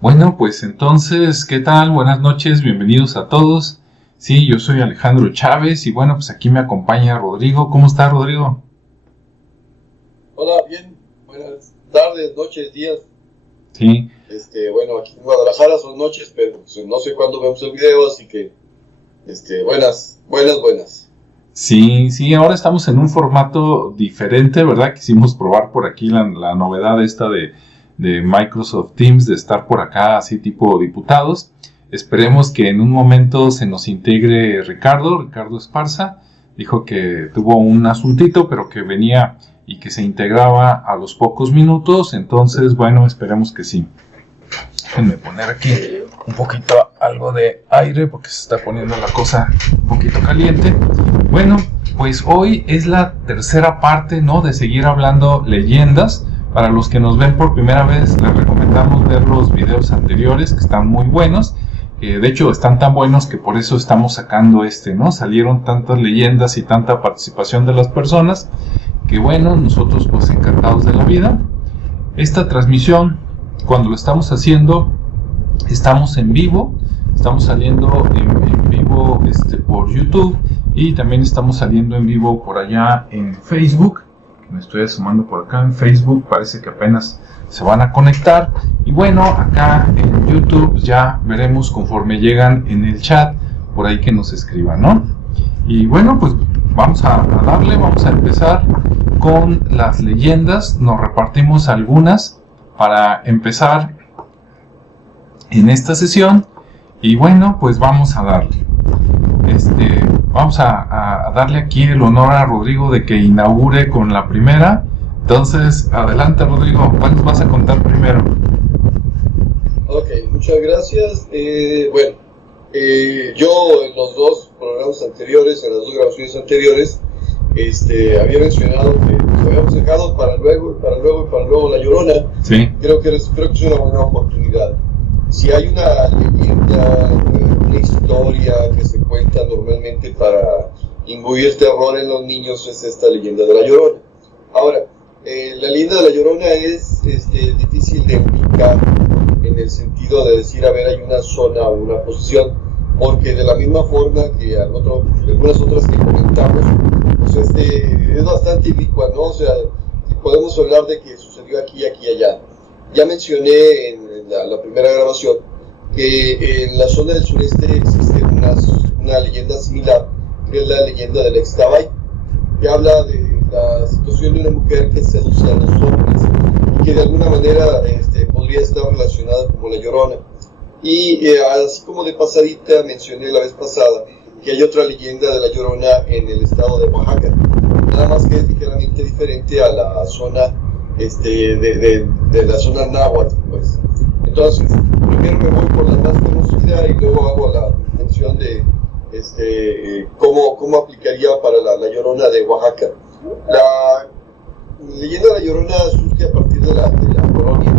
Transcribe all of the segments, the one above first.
Bueno, pues entonces, ¿qué tal? Buenas noches, bienvenidos a todos. Sí, yo soy Alejandro Chávez y bueno, pues aquí me acompaña Rodrigo. ¿Cómo está, Rodrigo? Hola, bien, buenas tardes, noches, días. Sí, Bueno, aquí en Guadalajara son noches, pero pues, no sé cuándo vemos el video, así que, buenas. sí, ahora estamos en un formato diferente, ¿verdad? Quisimos probar por aquí la novedad esta de Microsoft Teams, de estar por acá así tipo diputados. Esperemos que en un momento se nos integre Ricardo Esparza. Dijo que tuvo un asuntito, pero que venía y que se integraba a los pocos minutos. Entonces, bueno, esperemos que sí. Déjenme poner aquí un poquito algo de aire porque se está poniendo la cosa un poquito caliente. Bueno, pues hoy es la tercera parte, ¿no? De seguir hablando leyendas. Para los que nos ven por primera vez, les recomendamos ver los videos anteriores, que están muy buenos. De hecho, están tan buenos que por eso estamos sacando ¿no? Salieron tantas leyendas y tanta participación de las personas, que bueno, nosotros pues encantados de la vida. Esta transmisión, cuando lo estamos haciendo, estamos en vivo, estamos saliendo en vivo por YouTube y también estamos saliendo en vivo por allá en Facebook. Me estoy asomando por acá en Facebook, parece que apenas se van a conectar. Y bueno, acá en YouTube ya veremos conforme llegan en el chat, por ahí que nos escriban, ¿no? Y bueno, pues vamos a darle, vamos a empezar con las leyendas. Nos repartimos algunas para empezar en esta sesión. Y bueno, pues vamos a darle. Vamos a darle aquí el honor a Rodrigo de que inaugure con la primera. Entonces, adelante, Rodrigo, ¿cuál nos vas a contar primero? Ok, muchas gracias. Yo en los dos programas anteriores, en las dos grabaciones anteriores, había mencionado que nos habíamos dejado para luego La Llorona. Sí. Creo que es una buena oportunidad. Si hay una leyenda, una historia que se cuenta normalmente para imbuir terror en los niños, es esta leyenda de La Llorona. Ahora, la leyenda de La Llorona es difícil de ubicar en el sentido de decir, a ver, hay una zona o una posición, porque de la misma forma que algunas otras que comentamos, pues es bastante ubicua, ¿no? O sea, podemos hablar de que sucedió aquí, allá. Ya mencioné en la primera grabación que en la zona del sureste existe una leyenda similar, que es la leyenda del Extabay, que habla de la situación de una mujer que seduce a los hombres y que de alguna manera podría estar relacionada con La Llorona. Y así como de pasadita mencioné la vez pasada que hay otra leyenda de La Llorona en el estado de Oaxaca, nada más que es ligeramente diferente a la zona de la zona náhuatl, pues. Entonces, primero me voy por la más conocida y luego hago la mención de cómo aplicaría para la Llorona de Oaxaca. La leyenda de La Llorona surge a partir de la colonia,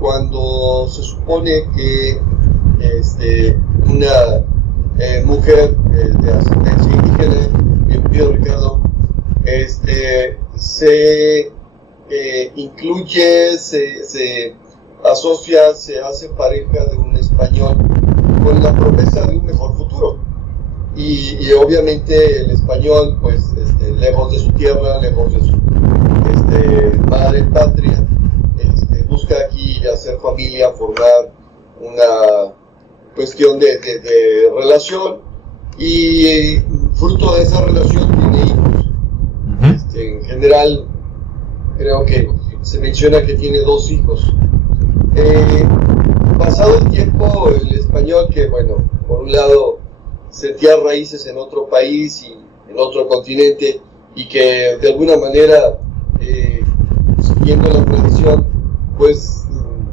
cuando se supone que una mujer de ascendencia indígena, bien pido Ricardo, se incluye, se asocia, se hace pareja de un español con la promesa de un mejor futuro. Y obviamente el español, pues, lejos de su tierra, lejos de su madre patria, busca aquí hacer familia, formar una cuestión de relación, y fruto de esa relación tiene hijos. En general, creo que se menciona que tiene 2 hijos. Pasado el tiempo, el español, que bueno, por un lado sentía raíces en otro país y en otro continente, y que de alguna manera, siguiendo la tradición, pues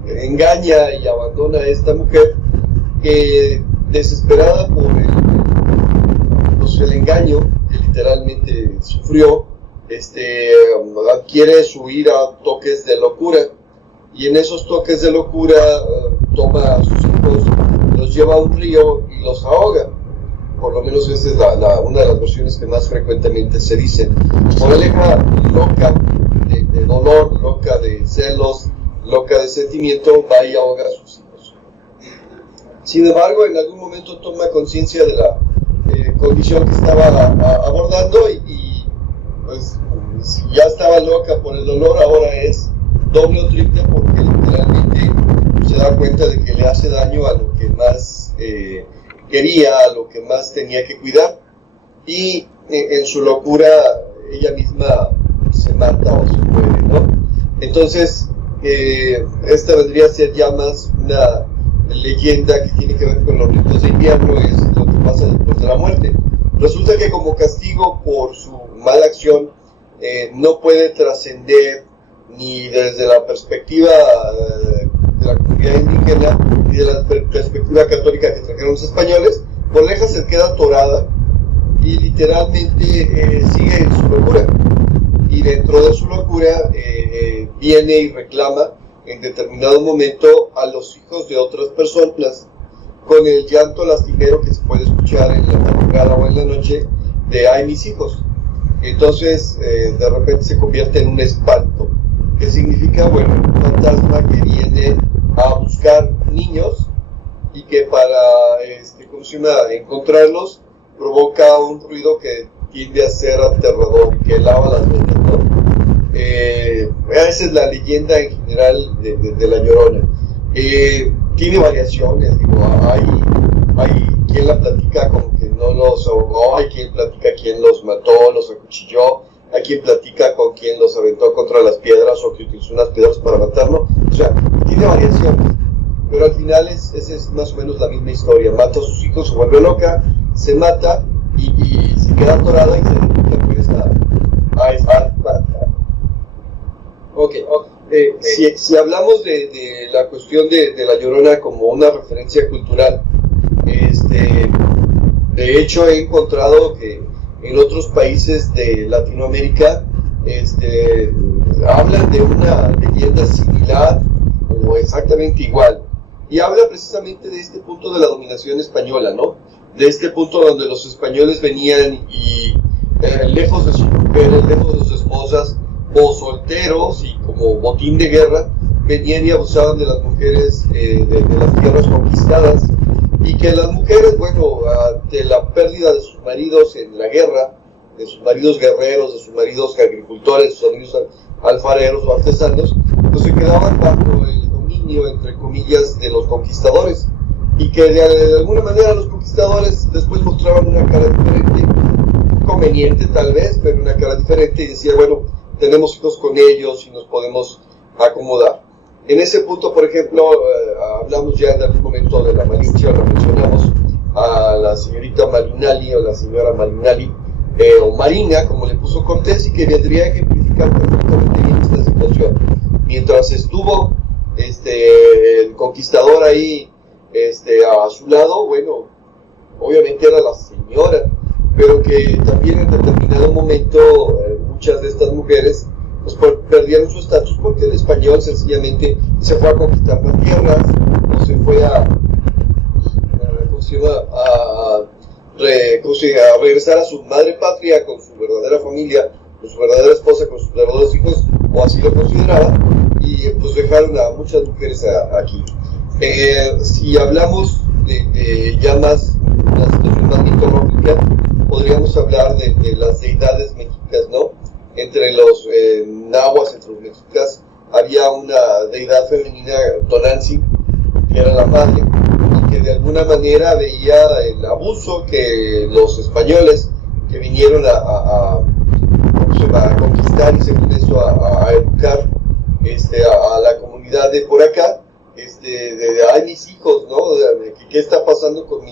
engaña y abandona a esta mujer, que desesperada por el engaño que literalmente sufrió, adquiere su ira, toques de locura, y en esos toques de locura toma a sus hijos, los lleva a un río y los ahoga. Por lo menos esa es una de las versiones que más frecuentemente se dicen. Moraleja, loca de dolor, loca de celos, loca de sentimiento, va y ahoga a sus hijos. Sin embargo, en algún momento toma conciencia de la condición que estaba abordando y pues si ya estaba loca por el dolor, ahora es doble o triple porque literalmente se da cuenta de que le hace daño a lo que más quería, a lo que más tenía que cuidar, y en su locura ella misma se mata o se muere, ¿no? Entonces, esta vendría a ser ya más una leyenda que tiene que ver con los ritos de invierno, es lo que pasa después de la muerte. Resulta que como castigo por su mala acción, no puede trascender ni desde la perspectiva de la comunidad indígena ni de la perspectiva católica que trajeron los españoles. Borleja se queda atorada y literalmente sigue en su locura, y dentro de su locura viene y reclama en determinado momento a los hijos de otras personas con el llanto lastimero que se puede escuchar en la madrugada o en la noche de "ay, mis hijos". Entonces de repente se convierte en un espanto, que significa, bueno, un fantasma que viene a buscar niños y que para ¿cómo se llama?, encontrarlos provoca un ruido que tiende a ser aterrador y que lava las venas, ¿no? Esa es la leyenda en general de La Llorona. Tiene variaciones, digo, hay quien la platica como que no los ahogó, hay quien platica quien los mató, los acuchilló, hay quien platica con quien los aventó contra las piedras o que utilizó unas piedras para matarlo. O sea, tiene variaciones, pero al final es más o menos la misma historia. Mata a sus hijos, se vuelve loca, se mata y se queda atorada y se dedica pues a espantar. Si hablamos de la cuestión de La Llorona como una referencia cultural, de hecho he encontrado que en otros países de Latinoamérica hablan de una leyenda similar o exactamente igual, y habla precisamente de este punto de la dominación española, ¿no? De este punto donde los españoles venían y lejos de sus mujeres, lejos de sus esposas, o solteros y como botín de guerra, venían y abusaban de las mujeres de las tierras conquistadas, y que las mujeres, bueno, ante la pérdida de sus maridos en la guerra, de sus maridos guerreros, de sus maridos agricultores, de sus maridos alfareros o artesanos, pues se quedaban bajo el dominio, entre comillas, de los conquistadores, y que de alguna manera los conquistadores después mostraban una cara diferente, conveniente tal vez, pero una cara diferente, y decía, bueno, tenemos hijos con ellos y nos podemos acomodar. En ese punto, por ejemplo, hablamos ya en algún momento de la Malinche, la mencionamos a la señorita Malinali o la señora Malinali, o Marina, como le puso Cortés, y que vendría a ejemplificar perfectamente bien esta situación. Mientras estuvo el conquistador ahí a su lado, bueno, obviamente era la señora, pero que también en determinado momento muchas de estas mujeres pues perdieron su estatus porque el español sencillamente se fue a conquistar más tierras, o se fue a regresar a su madre patria con su verdadera familia, con su verdadera esposa, con sus verdaderos hijos, o así lo consideraban, y pues dejaron a muchas mujeres aquí. Si hablamos de ya más una situación más mitológica, podríamos hablar de las deidades mexicas, ¿no? Entre los nahuas, entre los mexicas, había una deidad femenina, Tonantzin, que era la madre, y que de alguna manera veía el abuso que los españoles que vinieron a conquistar y según eso a educar a la comunidad de por acá, ay, mis hijos, ¿no? ¿Qué está pasando con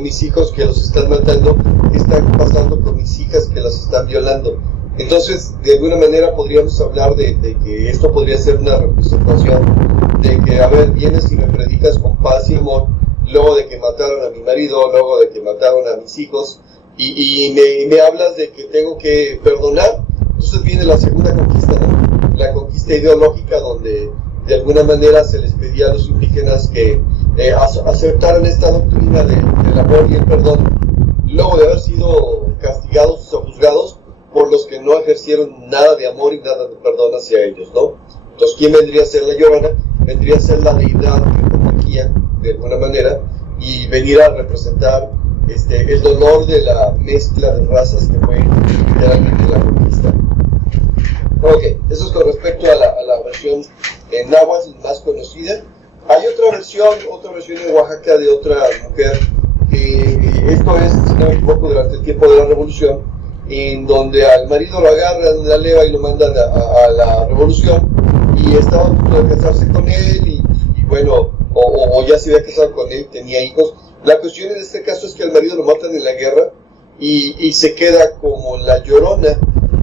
mis hijos que los están matando? ¿Qué está pasando con mis hijas que las están violando? Entonces, de alguna manera podríamos hablar de que esto podría ser una representación de que, a ver, vienes y me predicas con paz y amor, luego de que mataron a mi marido, luego de que mataron a mis hijos, y me hablas de que tengo que perdonar. Entonces viene la segunda conquista, ¿no? La conquista ideológica, donde de alguna manera se les pedía a los indígenas que aceptaran esta doctrina del amor y el perdón, luego de haber sido castigados o juzgados por los que no ejercieron nada de amor y nada de perdón hacia ellos, ¿no? Entonces, ¿quién vendría a ser La Llorona? Vendría a ser la deidad que protegía, de alguna manera, y venir a representar el dolor de la mezcla de razas que fue literalmente la conquista. Ok, eso es con respecto a la versión en náhuatl más conocida. Hay otra versión en Oaxaca de otra mujer, esto es, si no me equivoco, durante el tiempo de la revolución, en donde al marido lo agarran, la leva y lo mandan a la revolución, y estaba a punto de casarse con él, y bueno, o ya se había casado con él, tenía hijos. La cuestión en este caso es que al marido lo matan en la guerra, y se queda como la Llorona,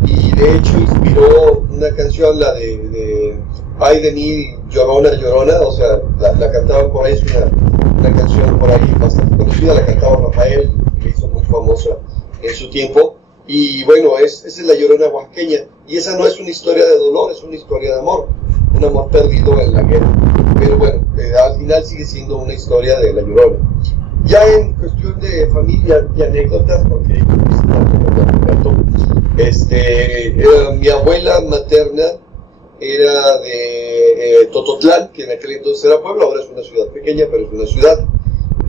y de hecho inspiró una canción, la de Ay de mí, Llorona, Llorona, o sea, la cantaban por ahí, es una canción por ahí bastante conocida, la cantaba Rafael, que hizo muy famosa en su tiempo, y bueno, esa es la Llorona oaxaqueña, y esa no es una historia de dolor, es una historia de amor, un amor perdido en la guerra, pero bueno, al final sigue siendo una historia de la Llorona. Ya en cuestión de familia y anécdotas, porque mi abuela materna era de Tototlán, que en aquel entonces era pueblo, ahora es una ciudad pequeña, pero es una ciudad,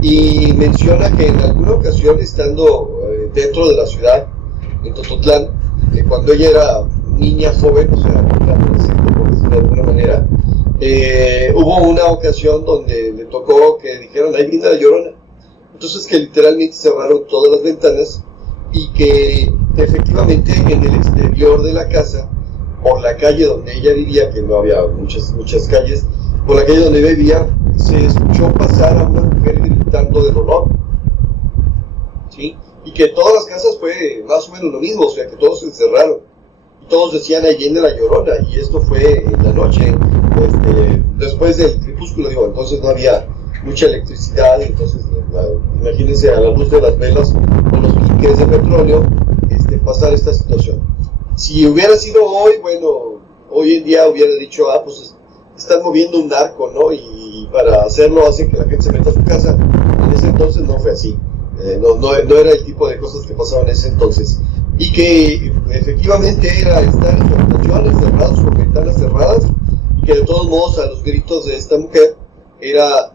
y menciona que en alguna ocasión, estando dentro de la ciudad, en Tototlán, cuando ella era niña joven, o sea, adolescente, por decirlo de alguna manera, hubo una ocasión donde le tocó que dijeron, ahí viene la Llorona. Entonces que literalmente cerraron todas las ventanas y que efectivamente en el exterior de la casa, por la calle donde ella vivía, que no había muchas calles, por la calle donde vivía, se escuchó pasar a una mujer gritando de dolor, ¿sí? Y que todas las casas fue más o menos lo mismo, o sea que todos se encerraron y todos decían ahí viene la Llorona, y esto fue en la noche, después del crepúsculo, digo, entonces no había mucha electricidad, y entonces imagínense a la luz de las velas o los blinques de petróleo pasar esta situación. Si hubiera sido hoy, bueno, hoy en día hubiera dicho, pues están moviendo un narco, ¿no? Y para hacerlo hacen que la gente se meta a su casa. En ese entonces no fue así, no era el tipo de cosas que pasaban en ese entonces, y que efectivamente era estar en habitaciones cerrados con ventanas cerradas, y que de todos modos a los gritos de esta mujer era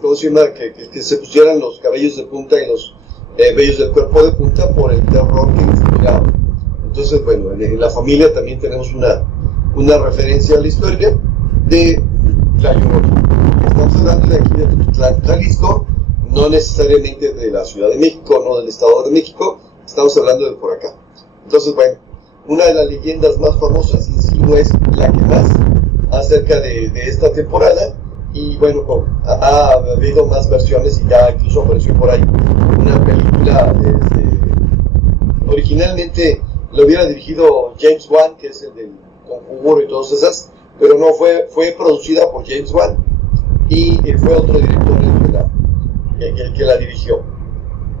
¿cómo se llama? Que se pusieran los cabellos de punta y los vellos del cuerpo de punta por el terror que inspiraba. Entonces, bueno, en la familia también tenemos una referencia a la historia de la Llorona. Estamos hablando de aquí de Tototlán, Jalisco, no necesariamente de la Ciudad de México, no del Estado de México, estamos hablando de por acá. Entonces, bueno, una de las leyendas más famosas, en sí no es la que más, acerca de esta temporada. Y bueno, ha habido más versiones, y ya incluso apareció por ahí una película, originalmente lo hubiera dirigido James Wan, que es el del Conjuro y todas esas, pero no fue producida por James Wan, y fue otro director el que la dirigió.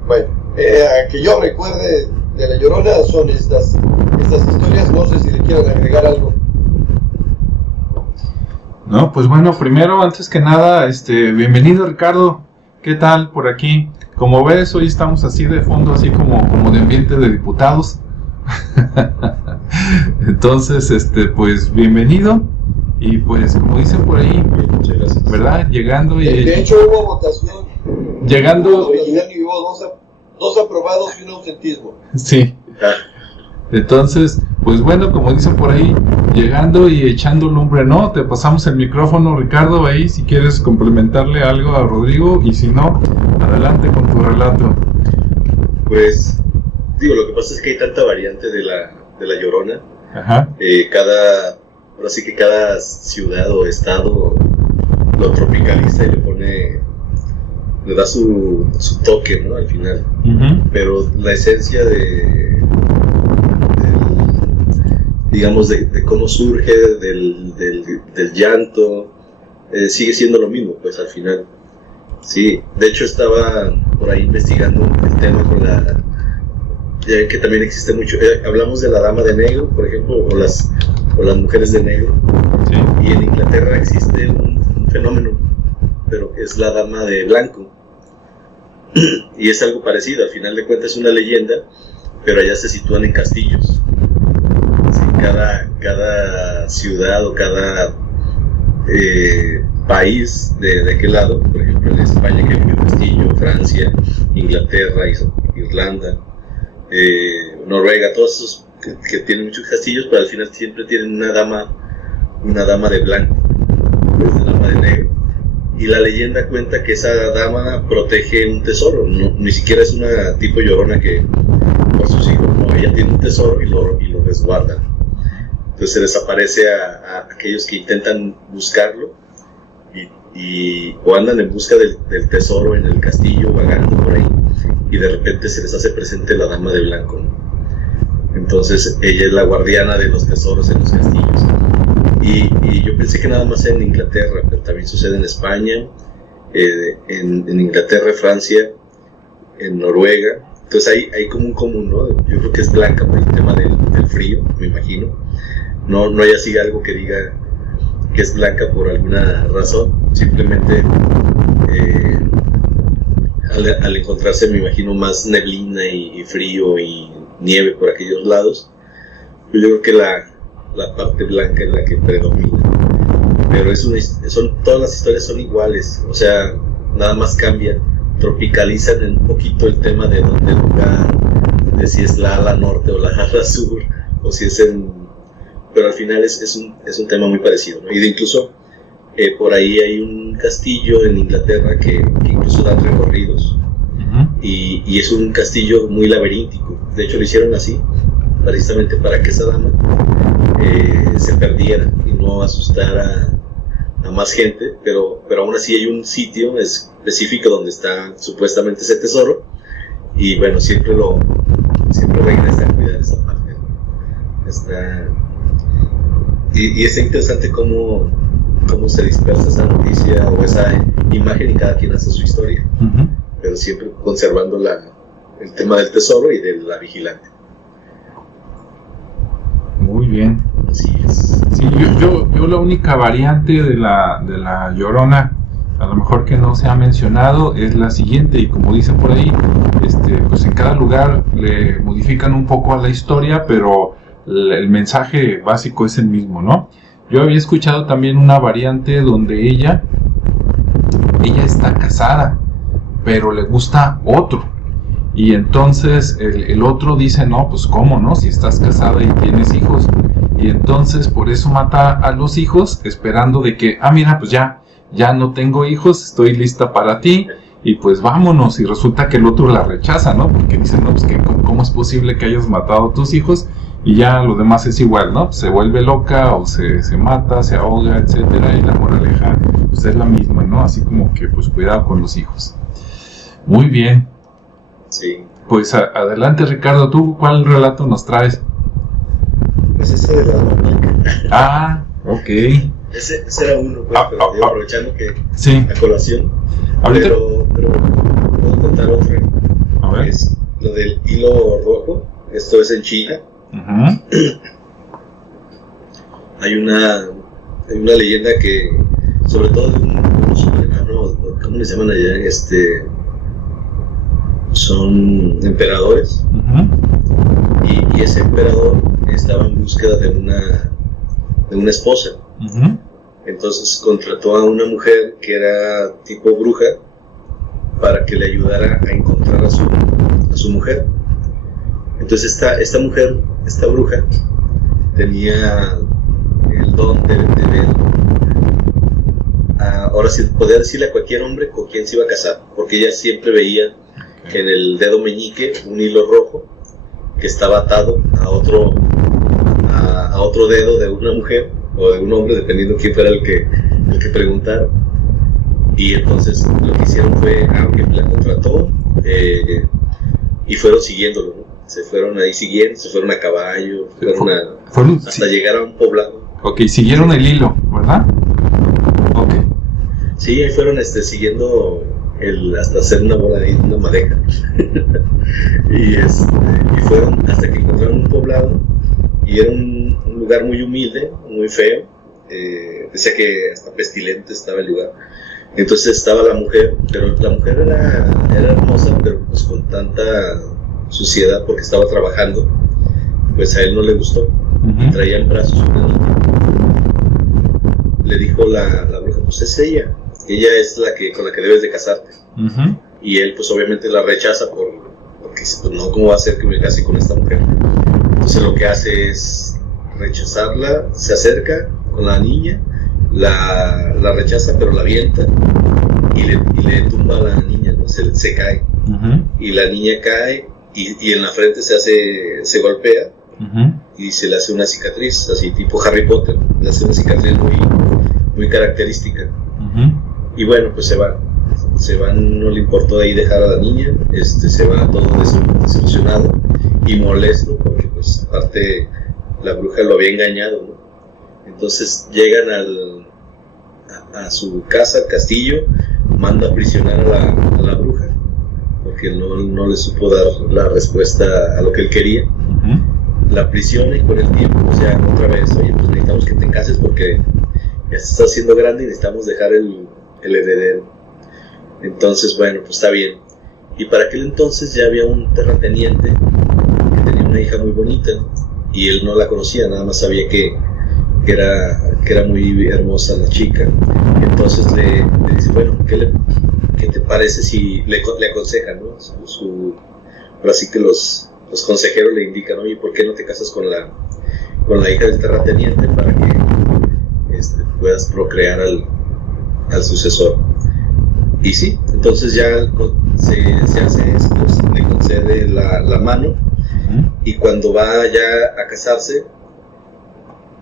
Bueno, que yo recuerde de La Llorona son estas historias, no sé si le quieren agregar algo. No, pues bueno, primero, antes que nada, bienvenido Ricardo, ¿qué tal por aquí? Como ves, hoy estamos así de fondo, así como de ambiente de diputados. Entonces, pues bienvenido, y pues como dicen por ahí, muchas gracias. ¿Verdad? Llegando y... De hecho hubo votación. Llegando... Original, y hubo dos aprobados y un ausentismo. Sí. Entonces, pues bueno, como dicen por ahí, llegando y echando lumbre, ¿no? Te pasamos el micrófono, Ricardo, ahí si quieres complementarle algo a Rodrigo, y si no, adelante con tu relato. Pues, digo, lo que pasa es que hay tanta variante de la Llorona. Ajá. Ahora sí que cada ciudad o estado lo tropicaliza y le da su toque, ¿no? Al final. Uh-huh. Pero la esencia digamos, de cómo surge, del llanto, sigue siendo lo mismo, pues, al final. Sí, de hecho estaba por ahí investigando el tema ya ven que también existe mucho, hablamos de la dama de negro, por ejemplo, o las mujeres de negro. Sí. Y en Inglaterra existe un fenómeno, pero es la dama de blanco. Y es algo parecido, al final de cuentas es una leyenda, pero allá se sitúan en castillos. Cada ciudad o cada país de aquel lado, por ejemplo en España que hay un castillo, Francia, Inglaterra, Irlanda, Noruega, todos esos que tienen muchos castillos, pero al final siempre tienen una dama de blanco, una dama de negro. Y la leyenda cuenta que esa dama protege un tesoro, ni siquiera es una tipo llorona que por sus hijos, no, ella tiene un tesoro y lo resguarda. Entonces se les aparece a aquellos que intentan buscarlo o andan en busca del tesoro en el castillo, vagando por ahí, y de repente se les hace presente la dama de blanco, ¿no? Entonces ella es la guardiana de los tesoros en los castillos. Y yo pensé que nada más en Inglaterra, pero también sucede en España, en Inglaterra, Francia, en Noruega. Entonces hay como un común, ¿no? Yo creo que es blanca por el tema del frío, me imagino. No hay así algo que diga que es blanca por alguna razón. Simplemente al encontrarse, me imagino, más neblina y frío y nieve por aquellos lados, yo creo que la parte blanca es la que predomina. Pero todas las historias son iguales, o sea, nada más cambia, tropicalizan un poquito el tema de dónde el lugar, de si es la ala norte o la ala sur, o si es pero al final es un tema muy parecido, ¿no? Y incluso por ahí hay un castillo en Inglaterra que incluso da recorridos, y es un castillo muy laberíntico. De hecho lo hicieron así, precisamente para que esa dama se perdiera y no asustara a más gente, pero aún así hay un sitio específico donde está supuestamente ese tesoro, y bueno, siempre regresa a cuidar esa parte, ¿no? Y está interesante cómo se dispersa esa noticia o esa imagen, y cada quien hace su historia, pero siempre conservando el tema del tesoro y de la vigilante. Muy bien. Así es. Sí, yo la única variante de la Llorona, a lo mejor que no se ha mencionado, es la siguiente, y como dicen por ahí, pues en cada lugar le modifican un poco a la historia, pero el mensaje básico es el mismo, ¿no? Yo había escuchado también una variante donde ella está casada, pero le gusta otro. Y entonces el otro dice, no, pues cómo, ¿no? Si estás casada y tienes hijos. Y entonces por eso mata a los hijos, esperando de que, mira, pues ya no tengo hijos, estoy lista para ti, y pues vámonos. Y resulta que el otro la rechaza, ¿no? Porque dice, no, pues que ¿cómo es posible que hayas matado a tus hijos? Y ya lo demás es igual, ¿no? Se vuelve loca o se mata, se ahoga, etcétera, y la moraleja pues es la misma, ¿no? Así como que pues cuidado con los hijos. Muy bien. Sí. Pues adelante, Ricardo, ¿tú cuál relato nos traes? Pues ese de la dama blanca. Ok. Ese era uno, pues, pero digo, aprovechando que sí. A colación. Ahorita. Pero puedo contar otra. A ver. Es lo del hilo rojo. Esto es en China. Hay una leyenda que, sobre todo de un soberano, ¿cómo les llaman allá? Son emperadores, y ese emperador estaba en búsqueda de una esposa. Entonces contrató a una mujer que era tipo bruja para que le ayudara a encontrar a su mujer. Entonces esta mujer, esta bruja, tenía el don de ver, ahora sí, podía decirle a cualquier hombre con quien se iba a casar, porque ella siempre veía en el dedo meñique un hilo rojo que estaba atado a otro dedo de una mujer o de un hombre, dependiendo quién fuera el que preguntara. Y entonces lo que hicieron fue, aunque la contrató, y fueron siguiéndolo, ¿no? Se fueron ahí siguiendo, se fueron a caballo, hasta llegar a un poblado. Ok, siguieron el hilo, ¿verdad? Ok. Sí, ahí fueron siguiendo hasta hacer una bola de una madeja. y fueron hasta que encontraron un poblado, y era un lugar muy humilde, muy feo. Decía que hasta pestilente estaba el lugar. Entonces estaba la mujer, pero la mujer era hermosa, pero pues con tanta suciedad porque estaba trabajando, pues a él no le gustó. Y traía en brazos una niña. Le dijo la bruja, pues es ella es con la que debes de casarte. Uh-huh. Y él pues obviamente la rechaza porque dice, pues no, ¿cómo va a ser que me case con esta mujer? Entonces lo que hace es rechazarla, se acerca con la niña, la rechaza pero la avienta y le tumba a la niña, ¿no? Se cae. Uh-huh. Y la niña cae y en la frente se golpea. Uh-huh. Y se le hace una cicatriz, así tipo Harry Potter, le hace una cicatriz muy característica. Uh-huh. Y bueno, pues se van, no le importó ahí dejar a la niña, se va todo desilusionado y molesto porque pues aparte la bruja lo había engañado, ¿no? Entonces llegan a su casa, al castillo, manda a prisionar a la bruja porque no le supo dar la respuesta a lo que él quería. Uh-huh. La aprisiona y con el tiempo, o sea, otra vez, oye, pues necesitamos que te cases porque ya te estás haciendo grande y necesitamos dejar el heredero. Entonces, bueno, pues está bien. Y para aquel entonces ya había un terrateniente que tenía una hija muy bonita y él no la conocía, nada más sabía que era muy hermosa la chica. Entonces le dice, bueno, ¿qué te parece si le aconseja, ¿no? Ahora sí que los consejeros le indican, oye, ¿por qué no te casas con la hija del terrateniente para que puedas procrear al sucesor? Y sí, entonces ya se hace esto, le concede la mano. Uh-huh. Y cuando va ya a casarse,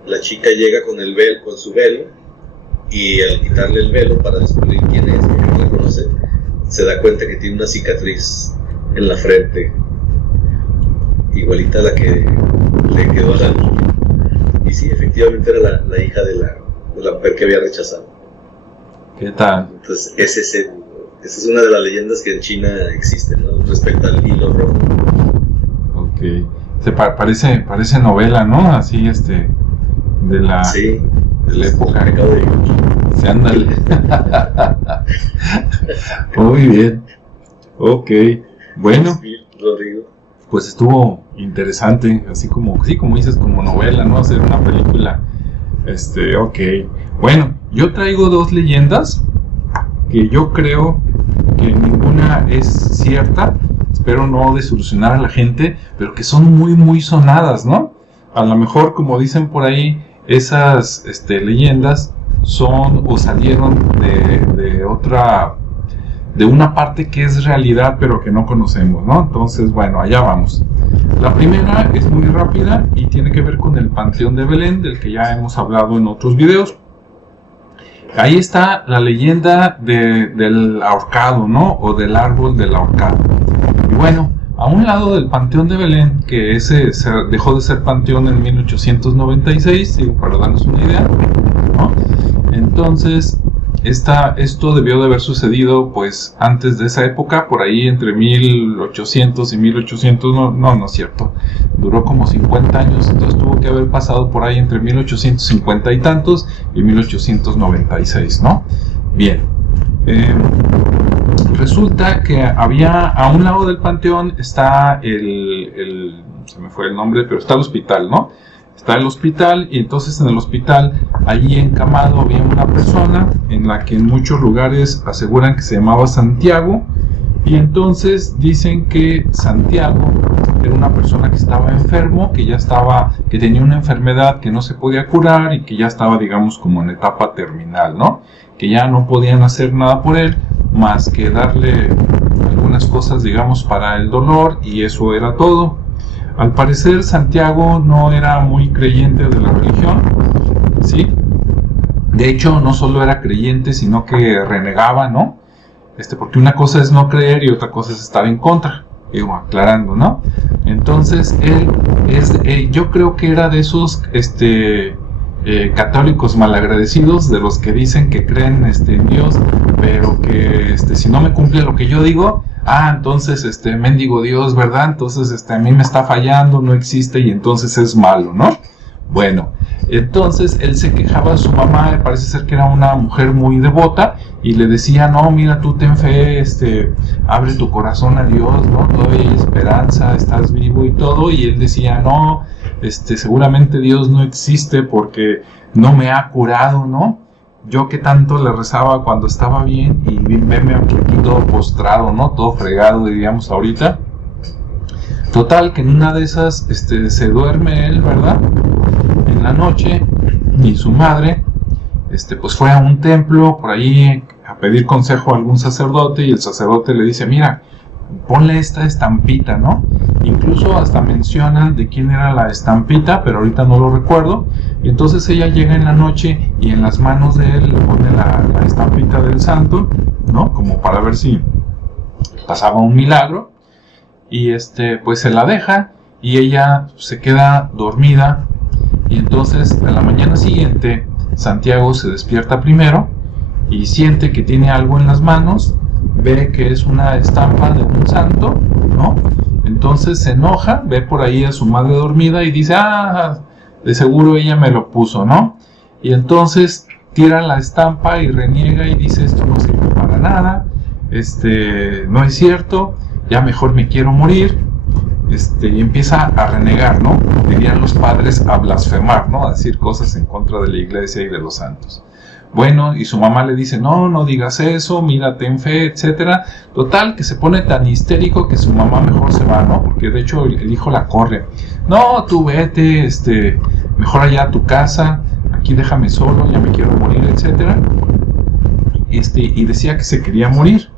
la chica llega con su velo, y al quitarle el velo para descubrir quién es, porque no la conoce, se da cuenta que tiene una cicatriz en la frente igualita a la que le quedó a la niña. Y sí, efectivamente era la hija de la mujer que había rechazado. ¿Qué tal? Entonces, esa es una de las leyendas que en China existen, ¿no? Respecto al hilo rojo. Ok. Parece novela, ¿no? Así, de la época. Se ándale. Muy bien. Ok. Bueno. Rodrigo. Pues estuvo interesante, así como dices, como novela, ¿no? Hacer una película. Ok. Bueno, yo traigo 2 leyendas que yo creo que ninguna es cierta. Espero no desilusionar a la gente, pero que son muy, muy sonadas, ¿no? A lo mejor, como dicen por ahí, esas leyendas son o salieron de una parte que es realidad pero que no conocemos, ¿no? Entonces, bueno, allá vamos. La primera es muy rápida y tiene que ver con el Panteón de Belén, del que ya hemos hablado en otros videos. Ahí está la leyenda del ahorcado, ¿no? O del árbol del ahorcado. Y bueno, a un lado del Panteón de Belén, que ese dejó de ser panteón en 1896, digo, para darnos una idea, ¿no? Entonces, esto debió de haber sucedido pues antes de esa época, por ahí entre 1800 y 1800, no es cierto, duró como 50 años, entonces tuvo que haber pasado por ahí entre 1850 y tantos y 1896, ¿no? Bien, resulta que había, a un lado del panteón está se me fue el nombre, pero está el hospital, ¿no? Está el hospital, y entonces en el hospital, allí encamado, había una persona en la que en muchos lugares aseguran que se llamaba Santiago, y entonces dicen que Santiago era una persona que estaba enfermo, que tenía una enfermedad que no se podía curar y que ya estaba, digamos, como en etapa terminal, ¿no? Que ya no podían hacer nada por él más que darle algunas cosas, digamos, para el dolor, y eso era todo. Al parecer Santiago no era muy creyente de la religión, ¿sí? De hecho, no solo era creyente, sino que renegaba, ¿no? Porque una cosa es no creer y otra cosa es estar en contra, digo, aclarando, ¿no? Entonces, yo creo que era de esos católicos malagradecidos, de los que dicen que creen en Dios, pero que si no me cumple lo que yo digo, entonces mendigo Dios, ¿verdad? Entonces a mí me está fallando, no existe y entonces es malo, ¿no? Bueno, entonces él se quejaba de su mamá, parece ser que era una mujer muy devota, y le decía, no, mira, tú ten fe, abre tu corazón a Dios, ¿no? Todavía hay esperanza, estás vivo y todo, y él decía, no, seguramente Dios no existe porque no me ha curado, ¿no? yo que tanto le rezaba cuando estaba bien y veme aquí todo postrado, ¿no? Todo fregado, diríamos ahorita. Total, que en una de esas se duerme él, ¿verdad? En la noche, y su madre pues fue a un templo por ahí a pedir consejo a algún sacerdote, y el sacerdote le dice, mira, ponle esta estampita, ¿no? Incluso hasta mencionan de quién era la estampita, pero ahorita no lo recuerdo. Y entonces ella llega en la noche y en las manos de él le pone la estampita del santo, ¿no? Como para ver si pasaba un milagro. Y pues se la deja y ella se queda dormida. Y entonces a la mañana siguiente Santiago se despierta primero y siente que tiene algo en las manos, ve que es una estampa de un santo, ¿no? Entonces se enoja, ve por ahí a su madre dormida y dice, de seguro ella me lo puso, ¿no? Y entonces tira la estampa y reniega y dice, esto no sirve para nada, no es cierto, ya mejor me quiero morir. Y empieza a renegar, ¿no? Dirían los padres, a blasfemar, ¿no? A decir cosas en contra de la iglesia y de los santos. Bueno, y su mamá le dice, no digas eso, mira, ten fe, etcétera. Total, que se pone tan histérico que su mamá mejor se va, ¿no? Porque de hecho el hijo la corre. No, tú vete, mejor allá a tu casa, aquí déjame solo, ya me quiero morir, etcétera. Y decía que se quería morir.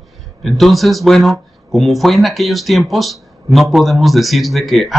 Entonces, bueno, como fue en aquellos tiempos, no podemos decir de que,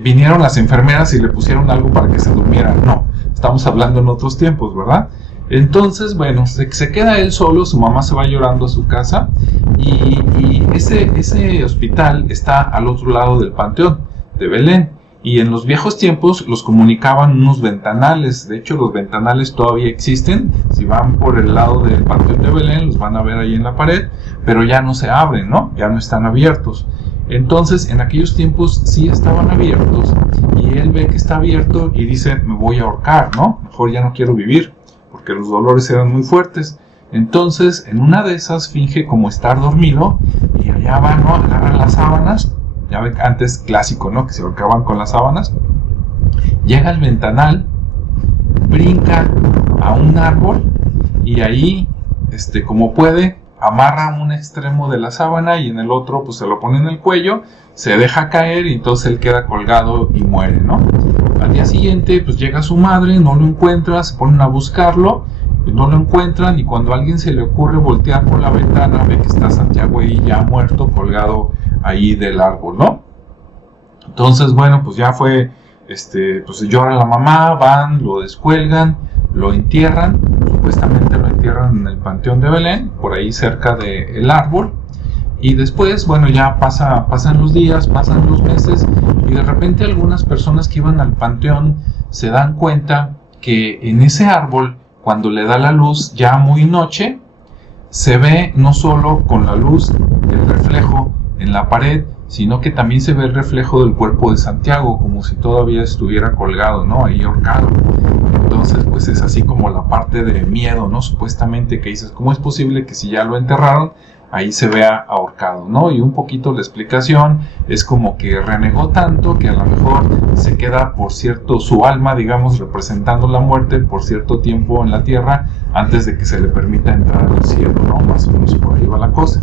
vinieron las enfermeras y le pusieron algo para que se durmiera. No, estamos hablando en otros tiempos, ¿verdad? Entonces, bueno, se queda él solo, su mamá se va llorando a su casa y ese hospital está al otro lado del Panteón de Belén. Y en los viejos tiempos los comunicaban unos ventanales. De hecho, los ventanales todavía existen. Si van por el lado del Panteón de Belén, los van a ver ahí en la pared, pero ya no se abren, ¿no? Ya no están abiertos. Entonces, en aquellos tiempos sí estaban abiertos, y él ve que está abierto y dice, me voy a ahorcar, ¿no? Mejor ya no quiero vivir, porque los dolores eran muy fuertes. Entonces, en una de esas finge como estar dormido, y allá va, ¿no? Agarra las sábanas, ya ven, antes clásico, ¿no? Que se ahorcaban con las sábanas. Llega al ventanal, brinca a un árbol, y ahí, como puede, amarra un extremo de la sábana y en el otro pues se lo pone en el cuello, se deja caer y entonces él queda colgado y muere, ¿no? Al día siguiente pues llega su madre, no lo encuentra, se ponen a buscarlo, no lo encuentran, y cuando a alguien se le ocurre voltear por la ventana ve que está Santiago ahí ya muerto, colgado ahí del árbol, ¿no? Entonces, bueno, pues ya fue, pues llora la mamá, van, lo descuelgan, lo entierran, supuestamente lo entierran en el Panteón de Belén, por ahí cerca del árbol, y después, bueno, ya pasan los días, pasan los meses, y de repente algunas personas que iban al panteón se dan cuenta que en ese árbol, cuando le da la luz ya muy noche, se ve no solo con la luz el reflejo en la pared, sino que también se ve el reflejo del cuerpo de Santiago, como si todavía estuviera colgado, ¿no? Ahí ahorcado. Entonces, pues es así como la parte de miedo, ¿no? Supuestamente, que dices, ¿cómo es posible que si ya lo enterraron, ahí se vea ahorcado, ¿no? Y un poquito la explicación es como que renegó tanto que a lo mejor se queda por cierto, su alma, digamos, representando la muerte por cierto tiempo en la tierra antes de que se le permita entrar al cielo, ¿no? Más o menos por ahí va la cosa.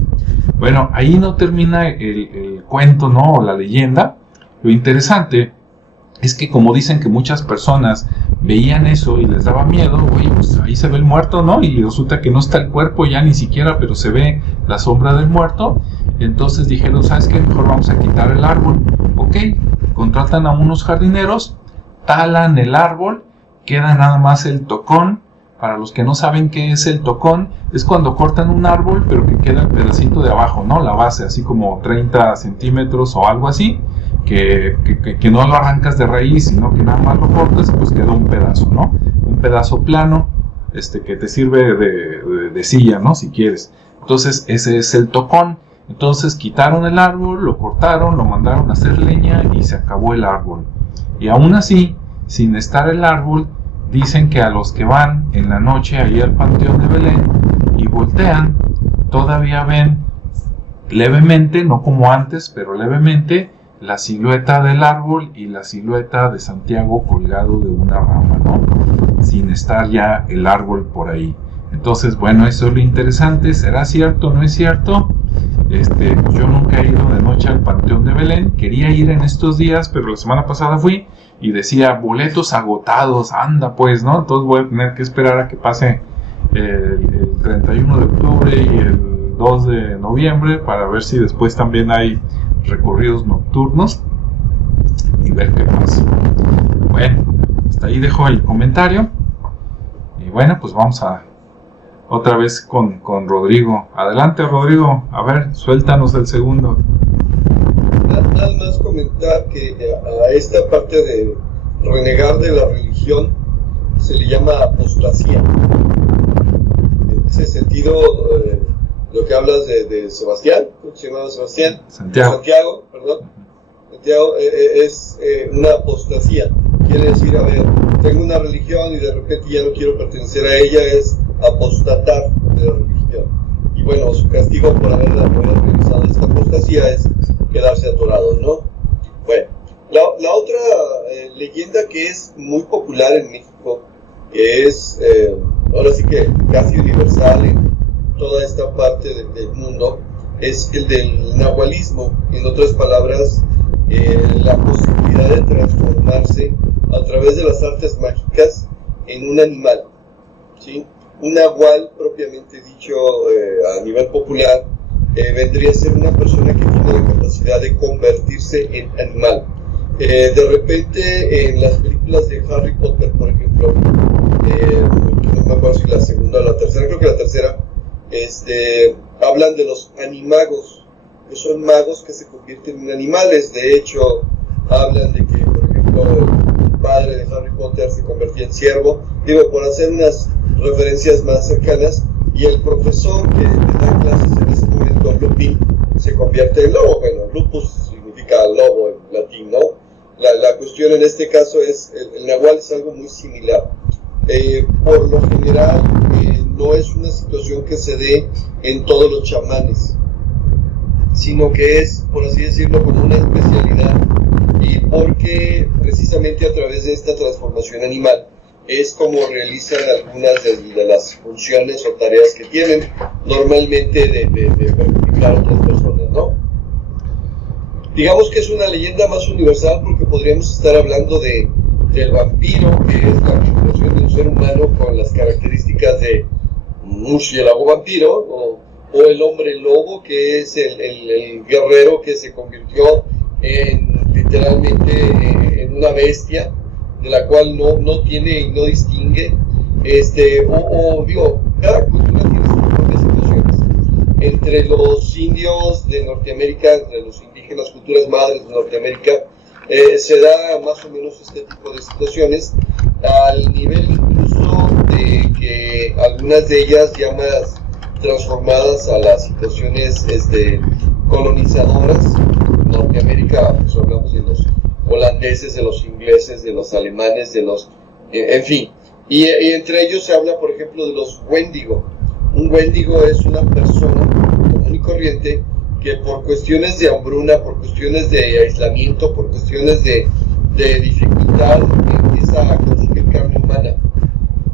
Bueno, ahí no termina el cuento, ¿no? O la leyenda. Lo interesante es que, como dicen que muchas personas veían eso y les daba miedo, oye, pues ahí se ve el muerto, ¿no? Y resulta que no está el cuerpo ya ni siquiera, pero se ve la sombra del muerto. Entonces dijeron, ¿sabes qué? Mejor vamos a quitar el árbol. Ok, contratan a unos jardineros, talan el árbol, queda nada más el tocón. Para los que no saben qué es el tocón, es cuando cortan un árbol, pero que queda el pedacito de abajo, ¿no? La base, así como 30 centímetros o algo así, que no lo arrancas de raíz, sino que nada más lo cortas, pues queda un pedazo, ¿no? Un pedazo plano, que te sirve de silla, ¿no? Si quieres. Entonces, ese es el tocón. Entonces, quitaron el árbol, lo cortaron, lo mandaron a hacer leña y se acabó el árbol. Y aún así, sin estar el árbol, dicen que a los que van en la noche ahí al Panteón de Belén y voltean, todavía ven levemente, no como antes, pero levemente, la silueta del árbol y la silueta de Santiago colgado de una rama, ¿no? Sin estar ya el árbol por ahí. Entonces, bueno, eso es lo interesante. ¿Será cierto o no es cierto? Pues yo nunca he ido de noche al Panteón de Belén. Quería ir en estos días, pero la semana pasada fui y decía boletos agotados. Anda pues, ¿no? Entonces voy a tener que esperar a que pase el 31 de octubre y el 2 de noviembre para ver si después también hay recorridos nocturnos y ver qué pasa. Bueno, hasta ahí dejo el comentario. Y bueno, pues vamos a otra vez con Rodrigo. Adelante, Rodrigo. A ver, suéltanos el segundo. Nada más comentar que a esta parte de renegar de la religión se le llama apostasía. En ese sentido, lo que hablas de Sebastián, ¿cómo se llamaba Sebastián? Santiago, es una apostasía. Quiere decir, a ver, tengo una religión y de repente ya no quiero pertenecer a ella, es apostatar de la religión. Y bueno, su castigo por haber realizado esta apostasía es quedarse atorado, ¿no? Bueno, la otra leyenda que es muy popular en México, que es ahora sí que casi universal en toda esta parte del mundo, es el del nahualismo. En otras palabras, la posibilidad de transformarse a través de las artes mágicas en un animal, ¿sí? Un nahual, propiamente dicho a nivel popular, vendría a ser una persona que tiene la capacidad de convertirse en animal. De repente, en las películas de Harry Potter, por ejemplo, no me acuerdo si la segunda o la tercera, creo que la tercera, hablan de los animagos, que son magos que se convierten en animales. De hecho, hablan de que, por ejemplo, el padre de Harry Potter se convertía en ciervo, digo, por hacer unas referencias más cercanas, y el profesor que le da clases en ese momento, Lupin, se convierte en lobo. Bueno, lupus significa lobo en latín, ¿no? La cuestión en este caso es, el nahual es algo muy similar. Por lo general, no es una situación que se dé en todos los chamanes, sino que es, por así decirlo, como una especialidad, y porque precisamente a través de esta transformación animal es como realizan algunas de las funciones o tareas que tienen normalmente de perjudicar a otras personas, ¿no? Digamos que es una leyenda más universal porque podríamos estar hablando del vampiro, que es la vinculación de un ser humano con las características de murciélago vampiro, o el hombre lobo, que es el guerrero que se convirtió literalmente en una bestia, de la cual no tiene y no distingue, digo, cada cultura tiene sus propias situaciones. Entre los indios de Norteamérica, entre los indígenas, culturas madres de Norteamérica, se da más o menos este tipo de situaciones, al nivel incluso de que algunas de ellas ya más transformadas a las situaciones colonizadoras. Norteamérica, pues hablamos de los holandeses, de los ingleses, de los alemanes, en fin. Y entre ellos se habla, por ejemplo, de los Wendigo. Un Wendigo es una persona común y corriente que por cuestiones de hambruna, por cuestiones de aislamiento, por cuestiones de dificultad, empieza a consumir carne humana.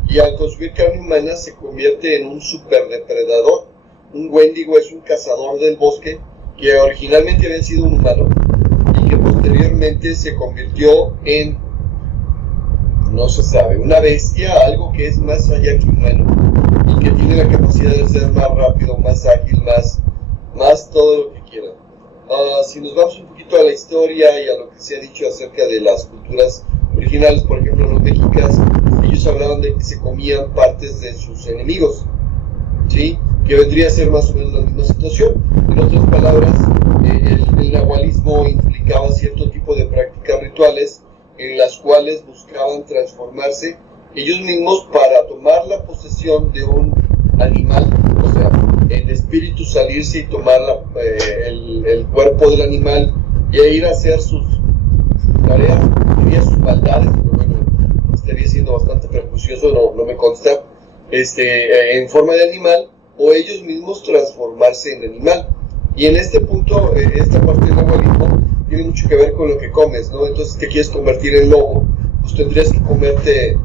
Y al consumir carne humana se convierte en un superdepredador. Un Wendigo es un cazador del bosque que originalmente había sido un humano y que posteriormente se convirtió en, no se sabe, una bestia, algo que es más allá que humano y que tiene la capacidad de ser más rápido, más ágil, más todo lo que quiera. Si nos vamos un poquito a la historia y a lo que se ha dicho acerca de las culturas originales, por ejemplo los mexicas, ellos hablaban de que se comían partes de sus enemigos, ¿sí? Que vendría a ser más o menos la misma situación. En otras palabras, el nahualismo implicaba cierto tipo de prácticas rituales en las cuales buscaban transformarse ellos mismos para tomar la posesión de un animal, o sea, el espíritu salirse y tomar el cuerpo del animal y ir a hacer sus tareas, sus maldades, pero bueno, estaría siendo bastante perjuicioso, no me consta, en forma de animal, o ellos mismos transformarse en animal. Y en este punto, esta parte del nahualismo tiene mucho que ver con lo que comes, ¿no? Entonces, ¿te quieres convertir en lobo? Pues tendrías que comerte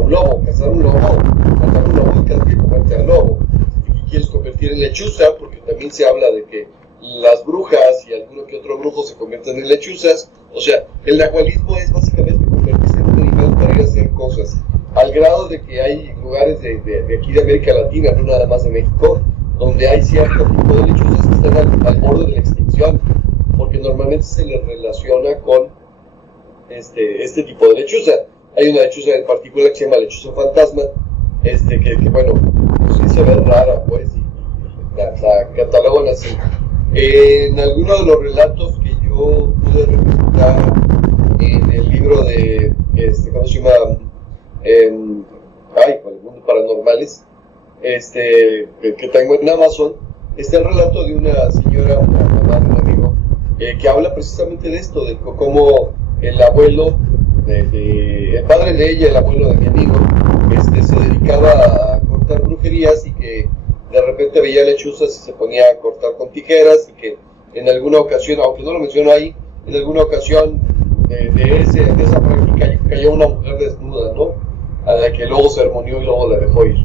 un lobo. Cazar un lobo, matar un lobo es casi comerte al lobo. Si te quieres convertir en lechuza, porque también se habla de que las brujas y alguno que otro brujo se convierten en lechuzas. O sea, el nahualismo es básicamente convertirse en un animal para ir a hacer cosas, al grado de que hay lugares de aquí de América Latina, no nada más de México, donde hay cierto tipo de lechuzas que están al borde de la extinción, porque normalmente se les relaciona con este tipo de lechuza. Hay una lechuza en particular que se llama lechuza fantasma, que bueno, pues sí se ve rara, pues, y la catalogan así. En algunos de los relatos que yo pude representar en el libro de, ¿cómo se llama? El mundo paranormales, que tengo en Amazon, está el relato de una señora, una mamá de un amigo, que habla precisamente de esto, de cómo el abuelo, el padre de ella, el abuelo de mi amigo, se dedicaba a cortar brujerías y que de repente veía lechuzas y se ponía a cortar con tijeras, y que en alguna ocasión, aunque no lo menciono ahí, en alguna ocasión de esa práctica cayó una mujer desnuda, ¿no? A la que luego se armonió y luego la dejó ir.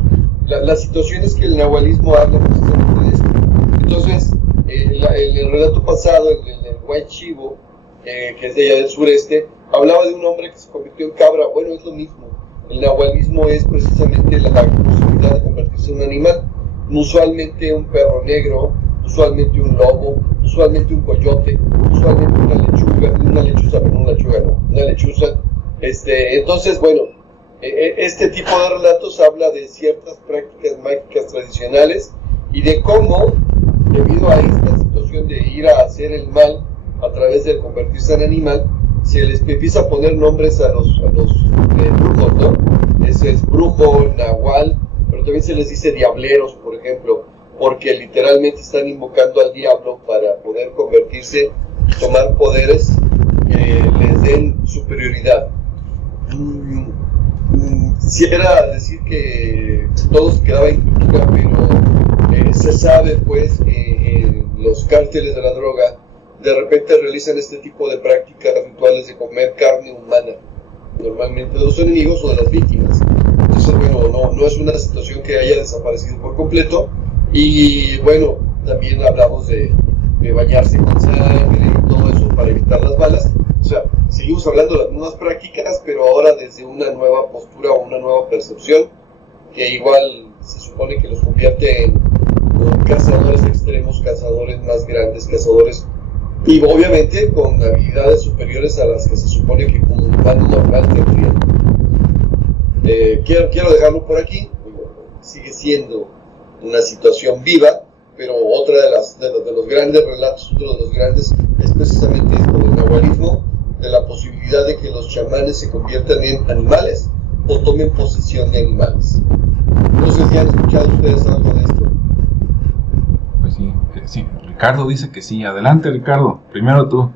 La situación es que el nahualismo habla precisamente de esto. Entonces, el relato pasado, el White Chivo, que es de allá del sureste, hablaba de un hombre que se convirtió en cabra. Bueno, es lo mismo. El nahualismo es precisamente la posibilidad de convertirse en un animal. Usualmente un perro negro, usualmente un lobo, usualmente un coyote, usualmente una lechuza. Entonces, bueno, este tipo de relatos habla de ciertas prácticas mágicas tradicionales y de cómo, debido a esta situación de ir a hacer el mal a través de convertirse en animal, se les empieza a poner nombres a los brujos, ¿no? Ese es brujo, nahual, pero también se les dice diableros, por ejemplo, porque literalmente están invocando al diablo para poder convertirse y tomar poderes que les den superioridad. Quisiera decir que todo se quedaba en cultura, pero se sabe pues que los cárteles de la droga de repente realizan este tipo de prácticas rituales de comer carne humana, normalmente de los enemigos o de las víctimas. Entonces, bueno, no es una situación que haya desaparecido por completo. Y bueno, también hablamos de bañarse con sangre y todo eso para evitar las balas. O sea, seguimos hablando de las mismas prácticas, pero ahora desde una nueva postura o una nueva percepción, que igual se supone que los convierte en cazadores extremos, cazadores más grandes, cazadores, y obviamente con habilidades superiores a las que se supone que como humano normal tendría. Quiero dejarlo por aquí. Sigue siendo una situación viva, pero otra de los grandes relatos, otro de los grandes, es precisamente esto del nahualismo, de la posibilidad de que los chamanes se conviertan en animales o tomen posesión de animales. No sé si han escuchado ustedes algo de esto. Pues sí, Ricardo dice que sí. Adelante, Ricardo, primero tú.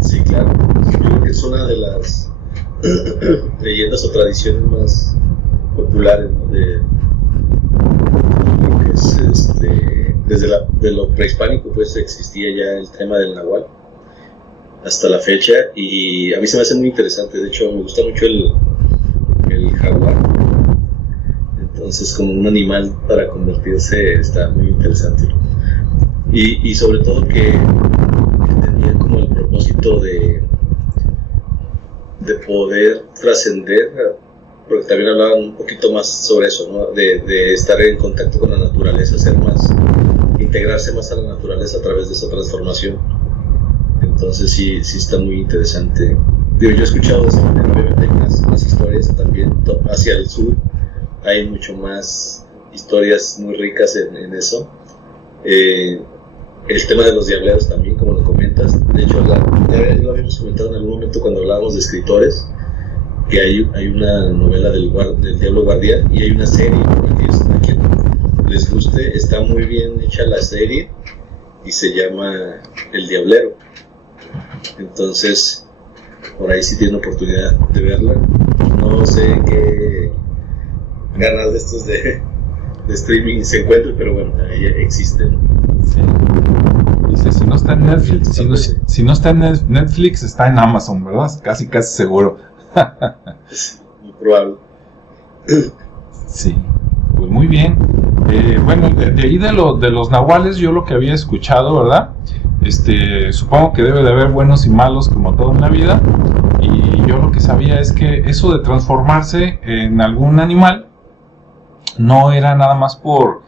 Sí, claro. Yo creo que es una de las leyendas o tradiciones más populares, ¿no? De lo que es de lo prehispánico, pues existía ya el tema del nahual hasta la fecha, y a mí se me hace muy interesante. De hecho, me gusta mucho el jaguar. Entonces, como un animal para convertirse, está muy interesante. Y sobre todo que tenía como el propósito de poder trascender, porque también hablaban un poquito más sobre eso, ¿no? De estar en contacto con la naturaleza, integrarse más a la naturaleza a través de esa transformación. Entonces sí está muy interesante. Yo he escuchado de esa manera, obviamente hay más historias también hacia el sur, hay mucho más historias muy ricas en eso. El tema de los diableros también, como lo comentas. De hecho, ya lo habíamos comentado en algún momento cuando hablábamos de escritores, que hay una novela del Diablo Guardián, y hay una serie, a quien les guste, está muy bien hecha la serie, y se llama El Diablero. Entonces, por ahí si tienen oportunidad de verla. No sé qué ganas de estos de streaming se encuentren, pero bueno, ahí existen. Sí. Sí, si no está en Netflix, si no está en Netflix, está en Amazon, ¿verdad? Casi seguro. Muy probable. Sí, pues muy bien. Bueno, de ahí de los nahuales, yo lo que había escuchado, ¿verdad? Supongo que debe de haber buenos y malos como todo en la vida. Y yo lo que sabía es que eso de transformarse en algún animal no era nada más por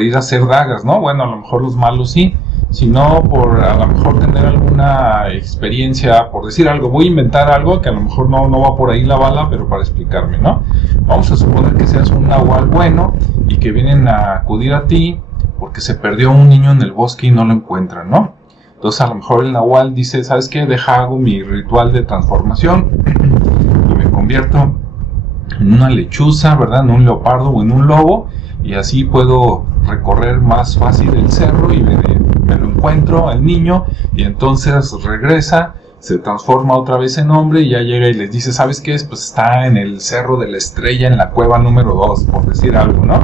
ir a hacer dagas, ¿no? Bueno, a lo mejor los malos sí, sino por a lo mejor tener alguna experiencia, por decir algo. Voy a inventar algo que a lo mejor no va por ahí la bala, pero para explicarme, ¿no? Vamos a suponer que seas un nahual bueno y que vienen a acudir a ti porque se perdió un niño en el bosque y no lo encuentran, ¿no? Entonces a lo mejor el nahual dice, ¿sabes qué? Hago mi ritual de transformación y me convierto en una lechuza, ¿verdad? En un leopardo o en un lobo, y así puedo recorrer más fácil el cerro y me lo encuentro al niño, y entonces regresa, se transforma otra vez en hombre y ya llega y les dice, ¿sabes qué es? Pues está en el Cerro de la Estrella, en la cueva número 2, por decir algo, ¿no?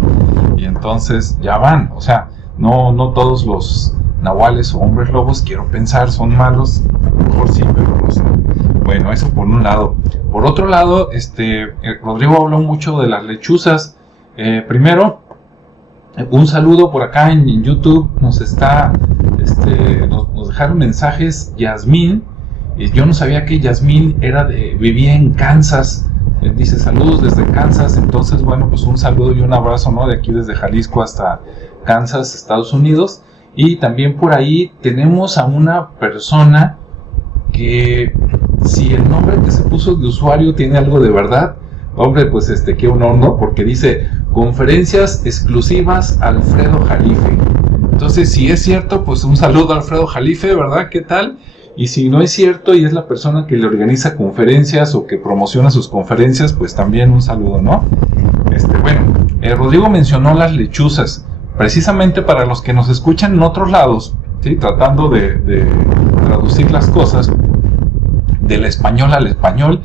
Y entonces ya van, o sea, no todos los nahuales o hombres lobos, quiero pensar, son malos, a lo mejor sí, pero no sé. Bueno, eso por un lado. Por otro lado, Rodrigo habló mucho de las lechuzas. Primero, un saludo por acá en YouTube. Nos dejaron mensajes Yasmín. Yo no sabía que Yasmín vivía en Kansas. Dice saludos desde Kansas. Entonces, bueno, pues un saludo y un abrazo, ¿no? De aquí desde Jalisco hasta Kansas, Estados Unidos. Y también por ahí tenemos a una persona que, si el nombre que se puso de usuario tiene algo de verdad, hombre, pues qué honor, ¿no? Porque dice conferencias exclusivas Alfredo Jalife. Entonces, si es cierto, pues un saludo a Alfredo Jalife, ¿verdad? ¿Qué tal? Y si no es cierto y es la persona que le organiza conferencias o que promociona sus conferencias, pues también un saludo, ¿no? Bueno, Rodrigo mencionó las lechuzas. Precisamente para los que nos escuchan en otros lados, ¿sí? Tratando de traducir las cosas del español al español,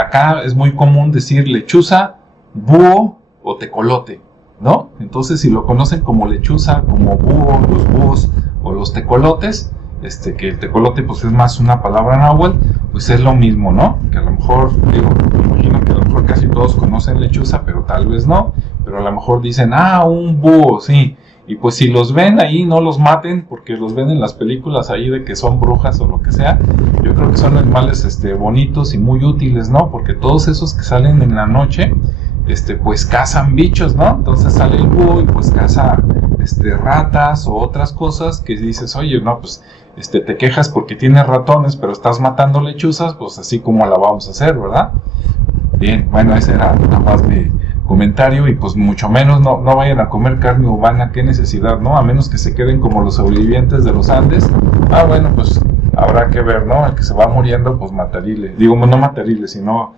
acá es muy común decir lechuza, búho o tecolote, ¿no? Entonces, si lo conocen como lechuza, como búho, los búhos o los tecolotes, que el tecolote pues es más una palabra náhuatl, pues es lo mismo, ¿no? Que a lo mejor, me imagino que a lo mejor casi todos conocen lechuza, pero tal vez no, pero a lo mejor dicen, un búho, sí, y pues si los ven ahí, no los maten, porque los ven en las películas ahí de que son brujas o lo que sea. Yo creo que son animales bonitos y muy útiles, ¿no? Porque todos esos que salen en la noche, pues cazan bichos, ¿no? Entonces sale el búho y pues caza ratas o otras cosas que dices, oye, no, pues te quejas porque tienes ratones, pero estás matando lechuzas, pues así como la vamos a hacer, ¿verdad? Bien, bueno, ese era nada más mi comentario, y pues mucho menos no vayan a comer carne humana, qué necesidad, ¿no? A menos que se queden como los sobrevivientes de los Andes. Bueno, pues habrá que ver, ¿no? El que se va muriendo, pues matarile. Digo, no matarile, sino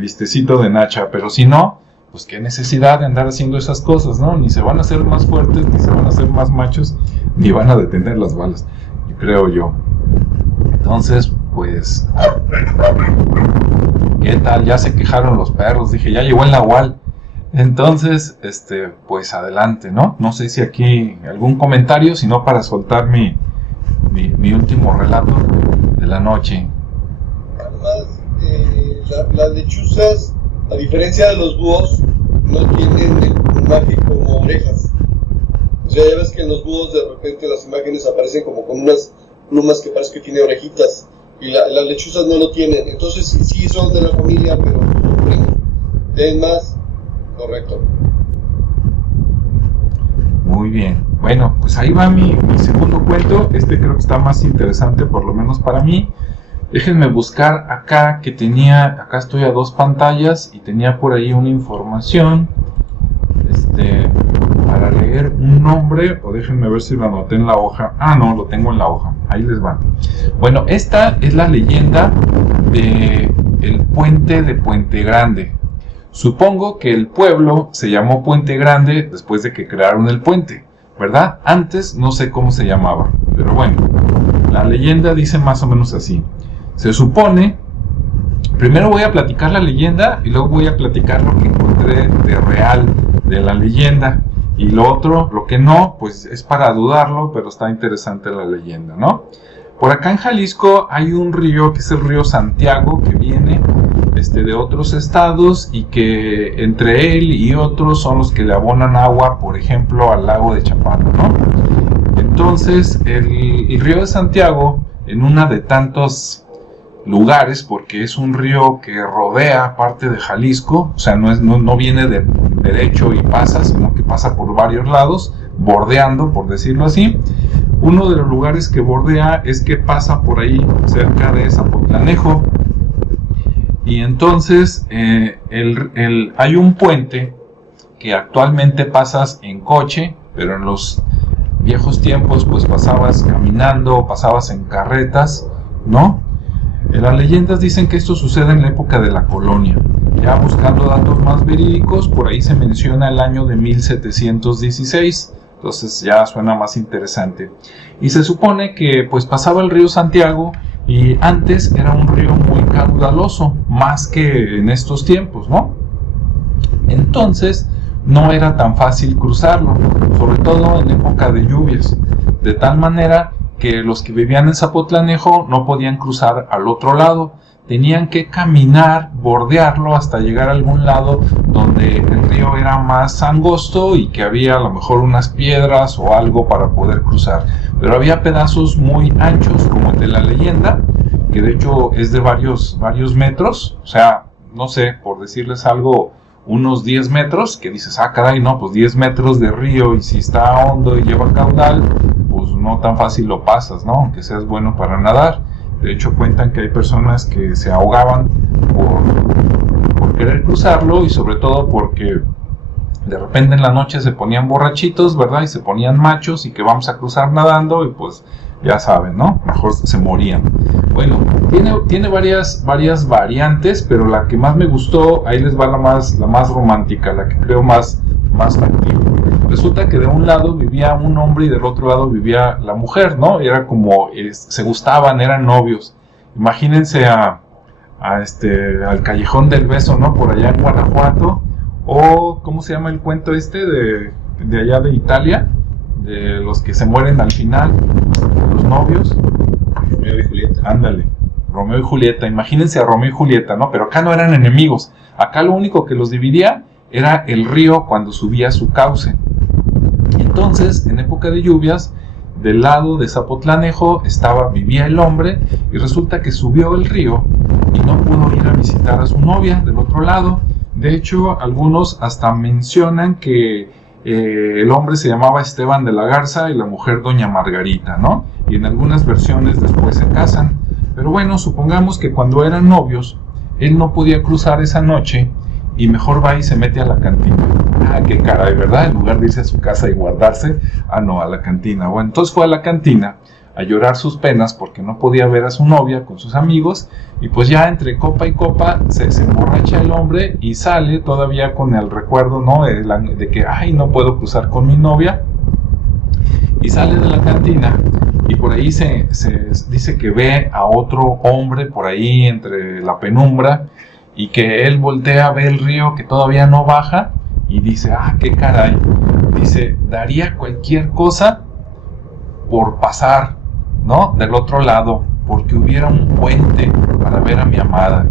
vistecito de nacha, pero si no, pues qué necesidad de andar haciendo esas cosas, ¿no? Ni se van a hacer más fuertes, ni se van a hacer más machos, ni van a detener las balas, creo yo. Entonces, pues, ¿qué tal? Ya se quejaron los perros, dije, ya llegó el nahual. Entonces, pues adelante, ¿no? No sé si aquí algún comentario, sino para soltar mi último relato de la noche. Además, las lechuzas, a diferencia de los búhos, no tienen el plumaje como orejas. O sea, ya ves que en los búhos de repente las imágenes aparecen como con unas plumas que parece que tiene orejitas, y las lechuzas no lo tienen. Entonces sí son de la familia, pero tienen más. Correcto. Muy bien. Bueno, pues ahí va mi segundo cuento. Creo que está más interesante, por lo menos para mí. Déjenme buscar acá, acá estoy a 2 pantallas y tenía por ahí una información para leer un nombre, o déjenme ver si lo anoté en la hoja. No, lo tengo en la hoja, ahí les va. Bueno, esta es la leyenda de el puente de Puente Grande. Supongo que el pueblo se llamó Puente Grande después de que crearon el puente, ¿verdad? Antes no sé cómo se llamaba, pero bueno, la leyenda dice más o menos así. Se supone, primero voy a platicar la leyenda y luego voy a platicar lo que encontré de real de la leyenda. Y lo otro, lo que no, pues es para dudarlo, pero está interesante la leyenda, ¿no? Por acá en Jalisco hay un río que es el río Santiago, que viene de otros estados y que entre él y otros son los que le abonan agua, por ejemplo, al lago de Chapala, ¿no? Entonces, el río de Santiago, en una de tantos lugares, porque es un río que rodea parte de Jalisco, o sea, no viene de derecho y pasa, sino que pasa por varios lados, bordeando, por decirlo así. Uno de los lugares que bordea es que pasa por ahí, cerca de Zapotlanejo, y entonces hay un puente que actualmente pasas en coche, pero en los viejos tiempos pues pasabas caminando, pasabas en carretas, ¿no? Las leyendas dicen que esto sucede en la época de la colonia. Ya buscando datos más verídicos, por ahí se menciona el año de 1716, entonces ya suena más interesante. Y se supone que pues pasaba el río Santiago y antes era un río muy caudaloso, más que en estos tiempos, ¿no? Entonces no era tan fácil cruzarlo, sobre todo en época de lluvias, de tal manera que los que vivían en Zapotlanejo no podían cruzar al otro lado, tenían que caminar, bordearlo hasta llegar a algún lado donde el río era más angosto y que había a lo mejor unas piedras o algo para poder cruzar, pero había pedazos muy anchos como el de la leyenda, que de hecho es de varios metros, o sea, no sé, por decirles algo, unos 10 metros, que dices, ah caray, no, pues 10 metros de río y si está hondo y lleva caudal, pues no tan fácil lo pasas, ¿no? Aunque seas bueno para nadar. De hecho cuentan que hay personas que se ahogaban por querer cruzarlo y sobre todo porque de repente en la noche se ponían borrachitos, ¿verdad? Y se ponían machos y que vamos a cruzar nadando y pues ya saben, ¿no? Mejor se morían. Bueno, tiene varias variantes, pero la que más me gustó, ahí les va la más romántica, la que creo más factible. Resulta que de un lado vivía un hombre y del otro lado vivía la mujer, ¿no? Era como, se gustaban, eran novios. Imagínense al Callejón del Beso, ¿no? Por allá en Guanajuato. O, ¿cómo se llama el cuento de allá de Italia? De los que se mueren al final, los novios. Romeo y Julieta. Ándale, Romeo y Julieta. Imagínense a Romeo y Julieta, ¿no? Pero acá no eran enemigos. Acá lo único que los dividía era el río cuando subía su cauce. Entonces, en época de lluvias, del lado de Zapotlanejo vivía el hombre y resulta que subió el río y no pudo ir a visitar a su novia del otro lado. De hecho, algunos hasta mencionan que el hombre se llamaba Esteban de la Garza y la mujer Doña Margarita, ¿no? Y en algunas versiones después se casan. Pero bueno, supongamos que cuando eran novios, él no podía cruzar esa noche y mejor va y se mete a la cantina. Ah, qué caray, ¿verdad? En lugar de irse a su casa y guardarse, no, a la cantina. Bueno, entonces fue a la cantina a llorar sus penas porque no podía ver a su novia con sus amigos y pues ya entre copa y copa se emborracha el hombre y sale todavía con el recuerdo, ¿no? De que, ay, no puedo cruzar con mi novia, y sale de la cantina y por ahí se dice que ve a otro hombre por ahí entre la penumbra y que él voltea a ver el río que todavía no baja y dice, ah, qué caray, dice, daría cualquier cosa por pasar, ¿no? Del otro lado, porque hubiera un puente para ver a mi amada.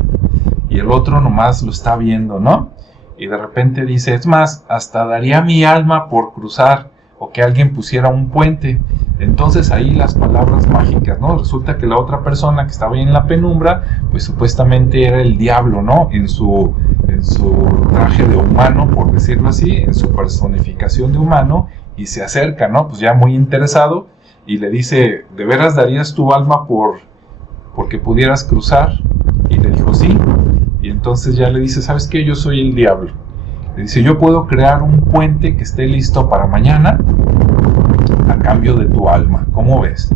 Y el otro nomás lo está viendo, ¿no? Y de repente dice, es más, hasta daría mi alma por cruzar o que alguien pusiera un puente. Entonces ahí las palabras mágicas, ¿no? Resulta que la otra persona que estaba ahí en la penumbra, pues supuestamente era el diablo, ¿no? En su traje de humano, por decirlo así, en su personificación de humano, y se acerca, ¿no? Pues ya muy interesado, y le dice, ¿de veras darías tu alma porque pudieras cruzar? Y le dijo, sí. Y entonces ya le dice, ¿sabes qué? Yo soy el diablo. Le dice, yo puedo crear un puente que esté listo para mañana a cambio de tu alma. ¿Cómo ves?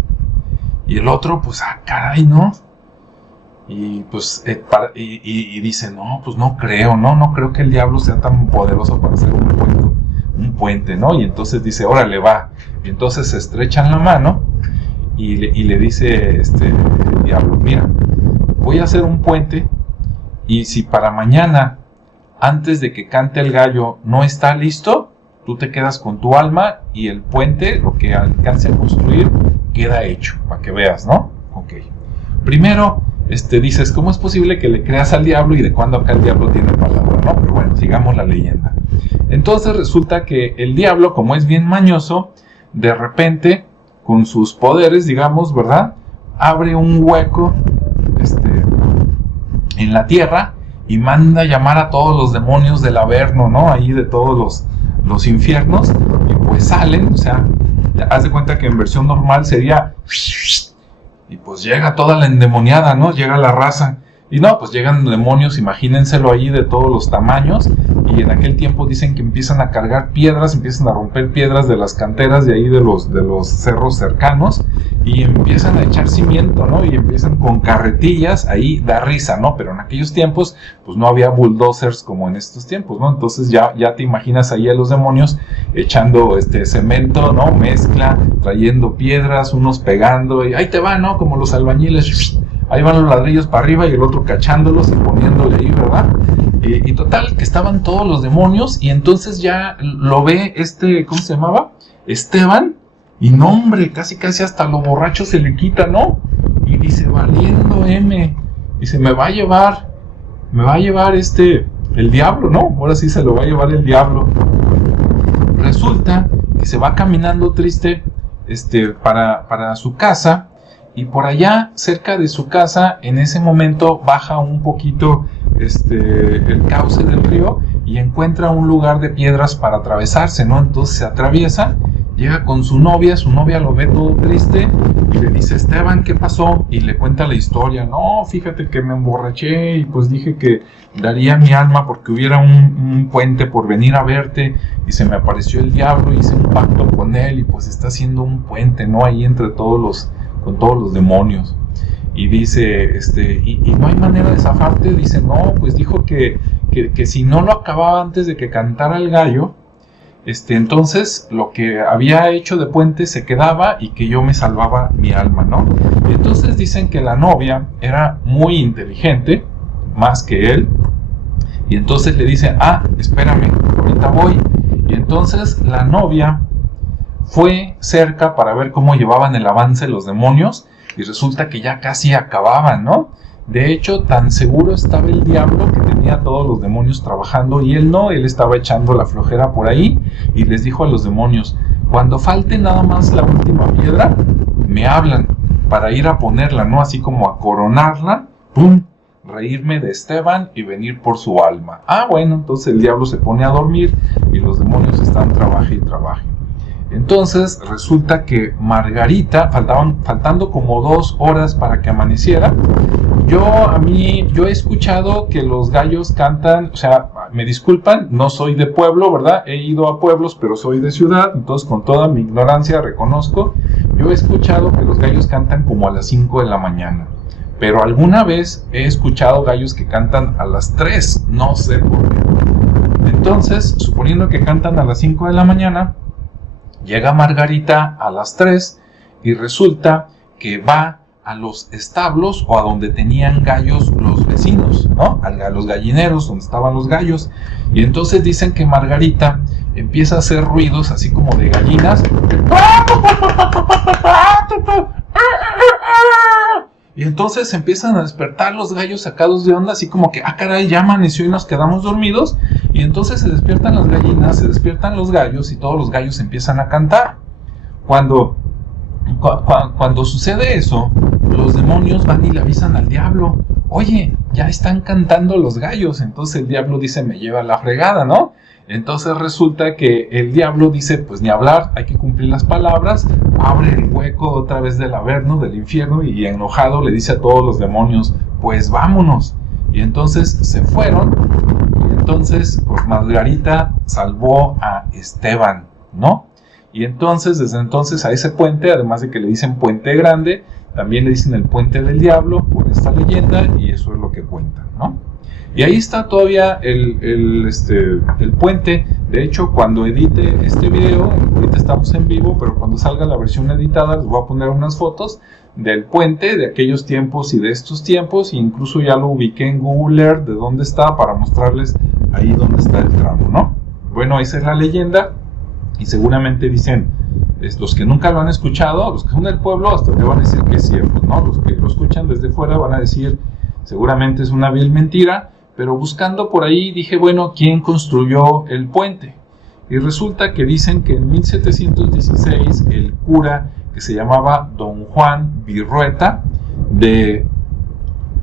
Y el otro, pues, caray, ¿no? Y pues, y dice, no, pues no creo que el diablo sea tan poderoso para hacer un puente, ¿no? Y entonces dice, órale, va. Y entonces se estrechan la mano y le dice el diablo, mira, voy a hacer un puente y si para mañana, antes de que cante el gallo, no está listo, tú te quedas con tu alma y el puente, lo que alcance a construir, queda hecho, para que veas, ¿no? Ok. Primero, dices, ¿cómo es posible que le creas al diablo y de cuándo acá el diablo tiene palabra, ¿no? Pero bueno, sigamos la leyenda. Entonces resulta que el diablo, como es bien mañoso, de repente, con sus poderes, digamos, ¿verdad?, abre un hueco en la tierra y manda llamar a todos los demonios del Averno, ¿no? Ahí de todos los infiernos, y pues salen, o sea, haz de cuenta que en versión normal sería, y pues llega toda la endemoniada, ¿no? Llega la raza, y no, pues llegan demonios, imagínenselo ahí de todos los tamaños, y en aquel tiempo dicen que empiezan a cargar piedras, empiezan a romper piedras de las canteras de ahí de los cerros cercanos, y empiezan a echar cimiento, ¿no? Y empiezan con carretillas, ahí da risa, ¿no? Pero en aquellos tiempos, pues no había bulldozers como en estos tiempos, ¿no? Entonces ya te imaginas ahí a los demonios echando cemento, ¿no? Mezcla, trayendo piedras, unos pegando, y ahí te va, ¿no? Como los albañiles, ahí van los ladrillos para arriba y el otro cachándolos y poniéndole ahí, ¿verdad? Y total, que estaban todos los demonios, y entonces ya lo ve ¿cómo se llamaba? Esteban, y no, hombre, casi hasta lo borracho se le quita, ¿no? Y dice, valiendo M, dice, me va a llevar el diablo, ¿no? Ahora sí se lo va a llevar el diablo. Resulta que se va caminando triste, para su casa, y por allá, cerca de su casa, en ese momento baja un poquito el cauce del río y encuentra un lugar de piedras para atravesarse, ¿no? Entonces se atraviesa, llega con su novia lo ve todo triste y le dice, Esteban, ¿qué pasó? Y le cuenta la historia. No, fíjate que me emborraché y pues dije que daría mi alma porque hubiera un puente por venir a verte, y se me apareció el diablo, hice un pacto con él y pues está haciendo un puente, ¿no? Ahí entre con todos los demonios. Y dice, y no hay manera de zafarte. Dice, no, pues dijo que si no lo acababa antes de que cantara el gallo, entonces lo que había hecho de puente se quedaba y que yo me salvaba mi alma, ¿no? Y entonces dicen que la novia era muy inteligente, más que él, y entonces le dice, espérame, ahorita voy. Y entonces la novia fue cerca para ver cómo llevaban el avance los demonios, y resulta que ya casi acababan, ¿no? De hecho, tan seguro estaba el diablo que tenía a todos los demonios trabajando, y él no, él estaba echando la flojera por ahí, y les dijo a los demonios, cuando falte nada más la última piedra, me hablan para ir a ponerla, ¿no? Así como a coronarla, ¡pum!, reírme de Esteban y venir por su alma. Bueno, entonces el diablo se pone a dormir y los demonios están trabaje y trabaje. Entonces resulta que Margarita, faltando como 2 horas para que amaneciera, yo he escuchado que los gallos cantan, o sea, me disculpan, no soy de pueblo, ¿verdad? He ido a pueblos, pero soy de ciudad, entonces con toda mi ignorancia reconozco, yo he escuchado que los gallos cantan como a las 5 de la mañana, pero alguna vez he escuchado gallos que cantan a las 3, no sé por qué. Entonces, suponiendo que cantan a las 5 de la mañana, llega Margarita a las 3 y resulta que va a los establos o a donde tenían gallos los vecinos, ¿no? A los gallineros donde estaban los gallos. Y entonces dicen que Margarita empieza a hacer ruidos así como de gallinas. Y entonces empiezan a despertar los gallos sacados de onda, así como que, caray, ya amaneció y nos quedamos dormidos. Y entonces se despiertan las gallinas, se despiertan los gallos y todos los gallos empiezan a cantar. Cuando sucede eso, los demonios van y le avisan al diablo, oye, ya están cantando los gallos. Entonces el diablo dice, me lleva la fregada, ¿no? Entonces resulta que el diablo dice, pues ni hablar, hay que cumplir las palabras, abre el hueco otra vez del Averno, del infierno, y enojado le dice a todos los demonios, pues vámonos. Y entonces se fueron, y entonces pues Margarita salvó a Esteban, ¿no? Y entonces, desde entonces a ese puente, además de que le dicen puente grande, también le dicen el puente del diablo, por esta leyenda, y eso es lo que cuentan, ¿no? Y ahí está todavía el puente. De hecho, cuando edite este video, ahorita estamos en vivo, pero cuando salga la versión editada les voy a poner unas fotos del puente de aquellos tiempos y de estos tiempos, e incluso ya lo ubiqué en Google Earth de dónde está para mostrarles ahí dónde está el tramo, ¿no? Bueno, esa es la leyenda. Y seguramente dicen, los que nunca lo han escuchado, los que son del pueblo, hasta te van a decir que es cierto, ¿no? Los que lo escuchan desde fuera van a decir, seguramente es una vil mentira, pero buscando por ahí dije, bueno, ¿quién construyó el puente? Y resulta que dicen que en 1716 el cura que se llamaba Don Juan Virrueta de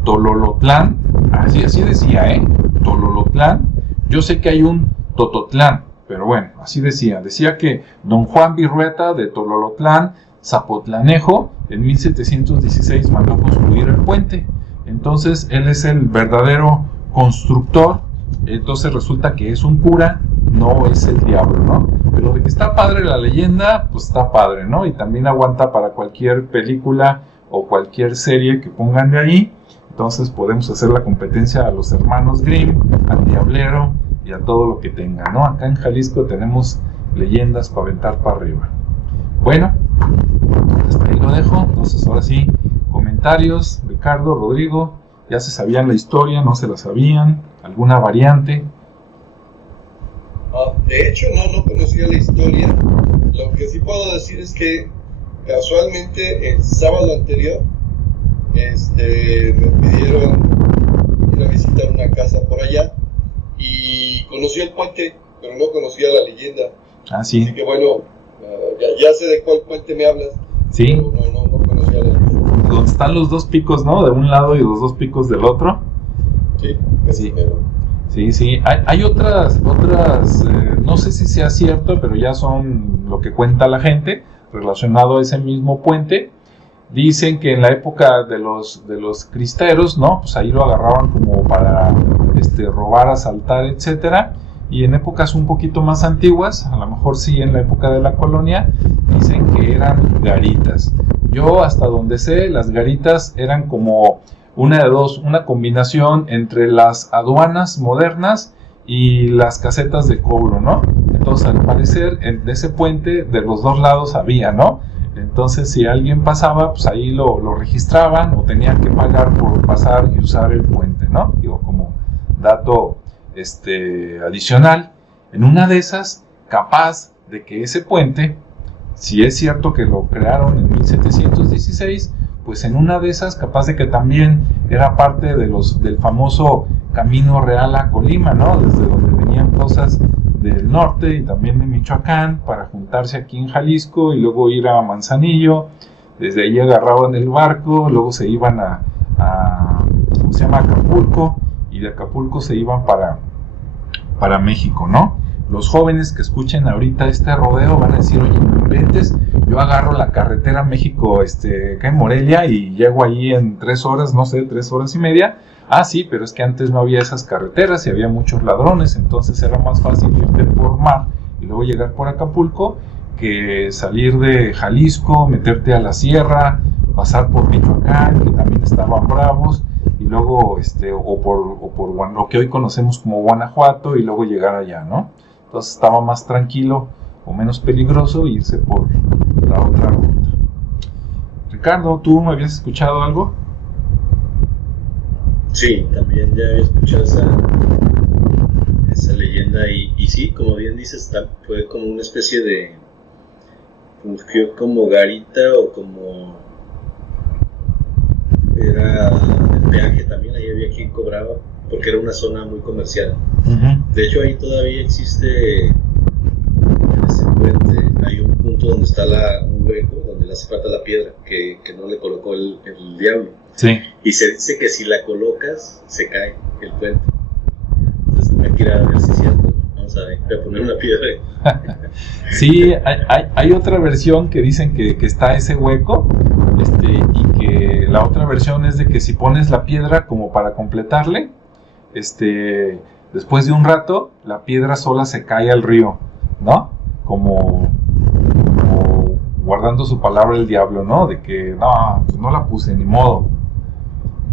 Tololotlán, así decía, Tololotlán, yo sé que hay un Tototlán, pero bueno, así decía que Don Juan Virrueta de Tololotlán, Zapotlanejo, en 1716 mandó construir el puente. Entonces él es el verdadero constructor. Entonces resulta que es un cura, no es el diablo, ¿no? Pero de que está padre la leyenda, pues está padre, ¿no? Y también aguanta para cualquier película o cualquier serie que pongan de ahí. Entonces podemos hacer la competencia a los hermanos Grimm, al Diablero y a todo lo que tengan, ¿no? Acá en Jalisco tenemos leyendas para aventar para arriba. Bueno, hasta ahí lo dejo. Entonces ahora sí, comentarios, Ricardo, Rodrigo, ¿ya se sabían la historia? ¿No se la sabían? ¿Alguna variante? De hecho, no conocía la historia. Lo que sí puedo decir es que casualmente el sábado anterior me pidieron ir a visitar una casa por allá y conocí el puente, pero no conocía la leyenda. Ah, sí. Así que bueno, ya sé de cuál puente me hablas. Sí. Pero no conocía la leyenda. Donde están los dos picos, ¿no? De un lado y los dos picos del otro. Sí, sí. Sí. Hay otras no sé si sea cierto, pero ya son lo que cuenta la gente relacionado a ese mismo puente. Dicen que en la época de los cristeros, ¿no? Pues ahí lo agarraban como para robar, asaltar, etcétera. Y en épocas un poquito más antiguas, a lo mejor sí en la época de la colonia, dicen que eran garitas. Yo hasta donde sé, las garitas eran como una de dos, una combinación entre las aduanas modernas y las casetas de cobro, ¿no? Entonces al parecer de ese puente de los dos lados había, ¿no? Entonces si alguien pasaba, pues ahí lo registraban o tenían que pagar por pasar y usar el puente, ¿no? Digo, como dato adicional. En una de esas, capaz de que ese puente, si es cierto que lo crearon en 1716, pues en una de esas, capaz de que también era parte del famoso Camino Real a Colima, ¿no? Desde donde venían cosas del norte y también de Michoacán para juntarse aquí en Jalisco y luego ir a Manzanillo. Desde ahí agarraban el barco, luego se iban a ¿cómo se llama? Acapulco, y de Acapulco se iban para México, ¿no? Los jóvenes que escuchen ahorita este rodeo van a decir, oye, no inventes, yo agarro la carretera México, acá en Morelia y llego ahí en 3 horas, no sé, 3 horas y media. Ah, sí, pero es que antes no había esas carreteras y había muchos ladrones, entonces era más fácil irte por mar y luego llegar por Acapulco que salir de Jalisco, meterte a la sierra, pasar por Michoacán, que también estaban bravos, y luego, o por lo que hoy conocemos como Guanajuato, y luego llegar allá, ¿no? Entonces estaba más tranquilo o menos peligroso irse por la otra ruta. Ricardo, ¿tú me habías escuchado algo? Sí, también ya había escuchado esa leyenda y sí, como bien dices, fue como una especie de, fungió como garita o como era el peaje también, ahí había quien cobraba porque era una zona muy comercial. Uh-huh. De hecho ahí todavía existe, en ese puente hay un punto donde está un hueco donde le hace falta la piedra que no le colocó el diablo. Sí. Y se dice que si la colocas se cae el puente. Entonces hay que ir a ver si es cierto. Vamos a ver, voy a poner una piedra. Sí, hay otra versión que dicen que está ese hueco, y que la otra versión es de que si pones la piedra como para completarle, después de un rato la piedra sola se cae al río, ¿no? Como guardando su palabra el diablo, ¿no? De que no, pues no la puse, ni modo.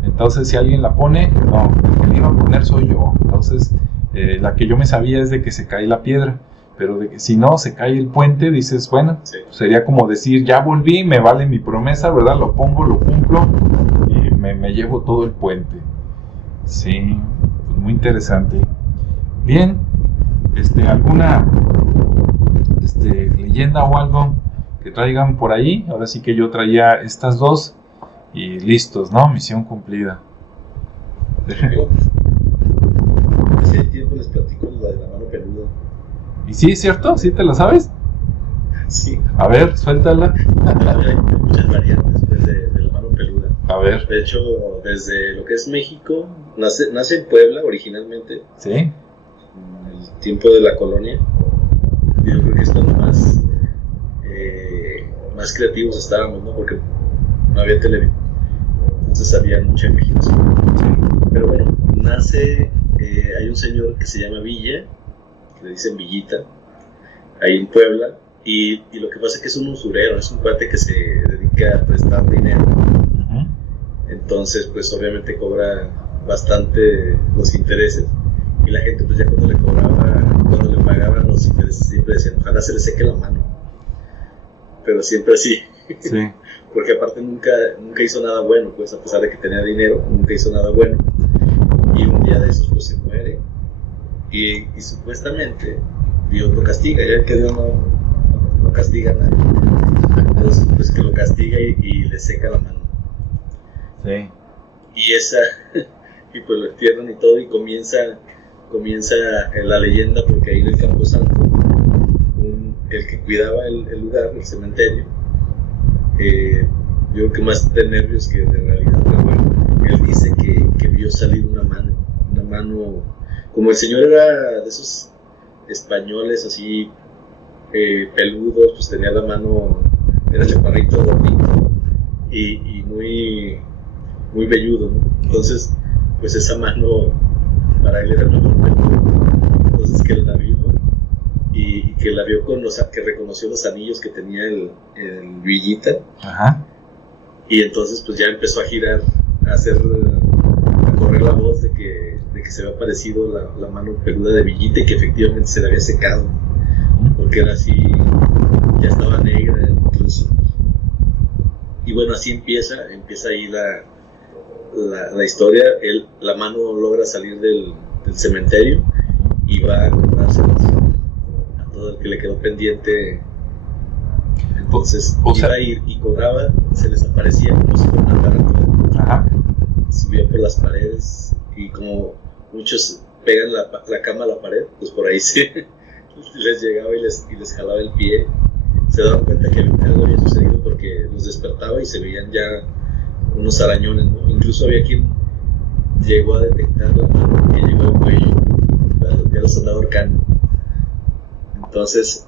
Entonces si alguien la pone, no, el que le iba a poner soy yo. Entonces la que yo me sabía es de que se cae la piedra, pero de que si no se cae el puente, dices, bueno, sí, sería como decir, ya volví, me vale mi promesa, ¿verdad? Lo pongo, lo cumplo y me llevo todo el puente. Sí, pues muy interesante. Bien, ¿alguna leyenda o algo que traigan por ahí. Ahora sí que yo traía estas dos y listos, ¿no? Misión cumplida. Si hay tiempo les platico la de la mano peluda. ¿Y sí, es cierto? ¿Sí te la sabes? Sí. A ver, suéltala. Hay muchas variantes pues, de la mano peluda. A ver. De hecho, desde lo que es México, nace en Puebla originalmente. Sí. En el tiempo de la colonia. Yo creo que es cuando más creativos estábamos, ¿no? Porque no había televisión. Entonces había mucha imaginación. Sí. Pero bueno, hay un señor que se llama Villa, que le dicen Villita, ahí en Puebla. Y lo que pasa es que es un usurero, es un cuate que se dedica a prestar dinero. Uh-huh. Entonces, pues obviamente cobra bastante los intereses. Y la gente, pues ya cuando le pagaban los intereses, siempre decían, ojalá se le seque la mano. Pero siempre así. Sí. Porque aparte nunca hizo nada bueno, pues a pesar de que tenía dinero, nunca hizo nada bueno. Y un día de esos, pues se muere. Y supuestamente Dios lo castiga, ya que Dios no castiga a nadie. Entonces, pues que lo castiga y le seca la mano. Sí. Y pues lo entierran y todo, y comienza la leyenda, porque ahí en el Camposanto, el que cuidaba el lugar, el cementerio, yo creo que más de nervios que de realidad, pero bueno, él dice que vio salir una mano, como el señor era de esos españoles así, peludos, pues tenía la mano, era chaparrito, gordito y muy, muy velludo, ¿no? Entonces, pues esa mano para él era muy peludo. Entonces que él la vio y que la vio que reconoció los anillos que tenía el Villita. Ajá. Y entonces pues ya empezó a girar, a correr la voz de que se había aparecido la mano peluda de Villita y que efectivamente se le había secado, porque era así, ya estaba negra incluso. Y bueno, así empieza ahí la historia. La mano logra salir del cementerio y va a cobrárselos a todo el que le quedó pendiente. Entonces iba a ir y cobraba, se les aparecía como si fuera una tarántula. Ajá. Subía por las paredes y como muchos pegan la cama a la pared, pues por ahí sí les llegaba y les jalaba el pie. Se daban cuenta que algo había sucedido porque los despertaba y se veían ya unos arañones, ¿no? Incluso había quien llegó a detectar la mano que llegó al cuello, ya los andaba ahorcando. Entonces,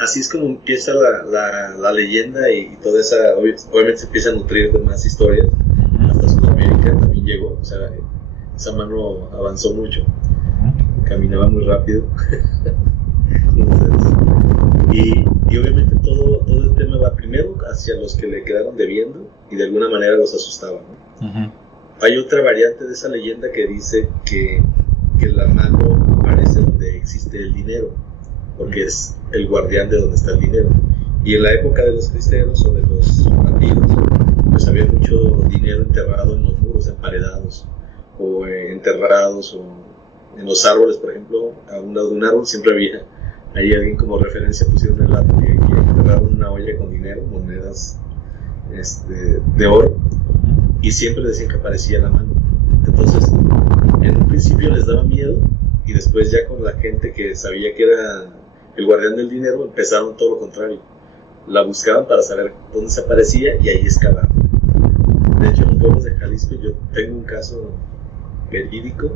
así es como empieza la leyenda y toda esa, obviamente se empieza a nutrir de más historias. Hasta Sudamérica también llegó, o sea, esa mano avanzó mucho, caminaba muy rápido. Y obviamente todo el tema va primero hacia los que le quedaron debiendo y de alguna manera los asustaba, ¿no? Uh-huh. Hay otra variante de esa leyenda que dice que la mano aparece donde existe el dinero, porque es el guardián de donde está el dinero. Y en la época de los cristeros o de los bandidos, pues había mucho dinero enterrado en los muros, emparedados, o enterrados, o en los árboles, por ejemplo, a un lado de un árbol siempre había ahí alguien como referencia, pusieron el árbol y enterraron una olla con dinero, monedas de oro, y siempre decían que aparecía la mano. Entonces, en un principio les daba miedo, y después ya con la gente que sabía que era el guardián del dinero, empezaron todo lo contrario. La buscaban para saber dónde se aparecía y ahí excavaban. De hecho, en los pueblos de Jalisco yo tengo un caso verídico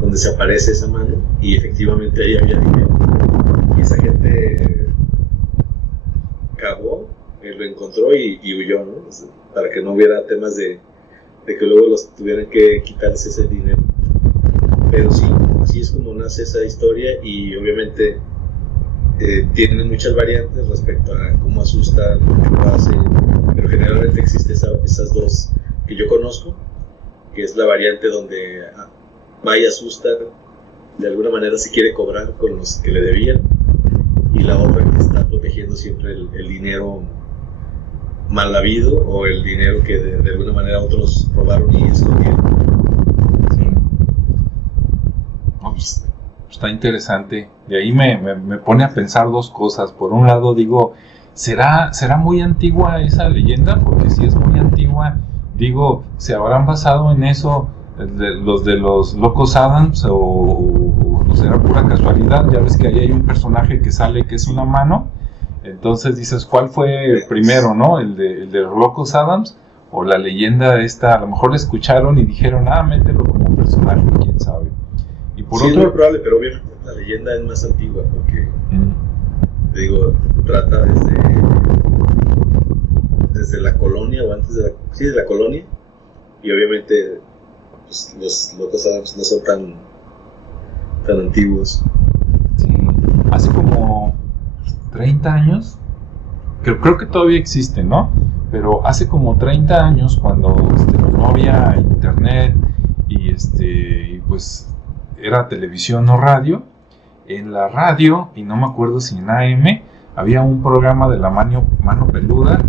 donde se aparece esa mano y efectivamente ahí había dinero. Y esa gente cavó, lo encontró y huyó, ¿no? Para que no hubiera temas de que luego los tuvieran que quitarse ese dinero. Pero sí, así es como nace esa historia y obviamente tiene muchas variantes respecto a cómo asusta, qué lo hace, pero generalmente existe esas dos que yo conozco, que es la variante donde va y asusta, de alguna manera se quiere cobrar con los que le debían, y la otra que está protegiendo siempre el dinero mal habido o el dinero que de alguna manera otros robaron y escondieron. Sí. No, pues, Está interesante. De ahí me pone a pensar dos cosas. Por un lado digo, ¿será muy antigua esa leyenda? Porque si es muy antigua, digo, ¿se habrán basado en eso los de los Locos Adams o será pura casualidad? Ya ves que ahí hay un personaje que sale que es una mano. Entonces dices, ¿cuál fue primero, no? ¿El de los Locos Adams o la leyenda esta? A lo mejor la escucharon y dijeron, mételo como personaje, quién sabe. Y por sí, otro... es muy probable, pero obviamente la leyenda es más antigua porque, te digo, trata desde la colonia o antes de la colonia, y obviamente pues, los Locos Adams no son tan antiguos. Sí, hace como 30 años, creo que todavía existe, ¿no? Pero hace como 30 años, cuando no había internet y pues era televisión o radio, en la radio, y no me acuerdo si en AM, había un programa de la mano peluda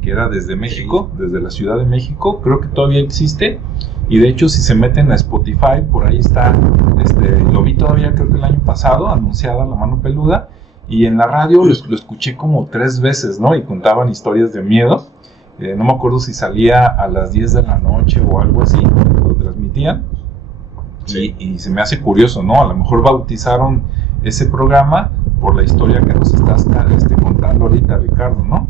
que era desde México, desde la Ciudad de México. Creo que todavía existe, y de hecho si se meten a Spotify, por ahí está, lo vi todavía creo que el año pasado, anunciada la mano peluda, y en la radio lo escuché como 3 veces, ¿no? Y contaban historias de miedo. No me acuerdo si salía a las 10 de la noche o algo así, lo transmitían. Sí. Y se me hace curioso, ¿no? A lo mejor bautizaron ese programa por la historia que nos estás contando ahorita, Ricardo, ¿no?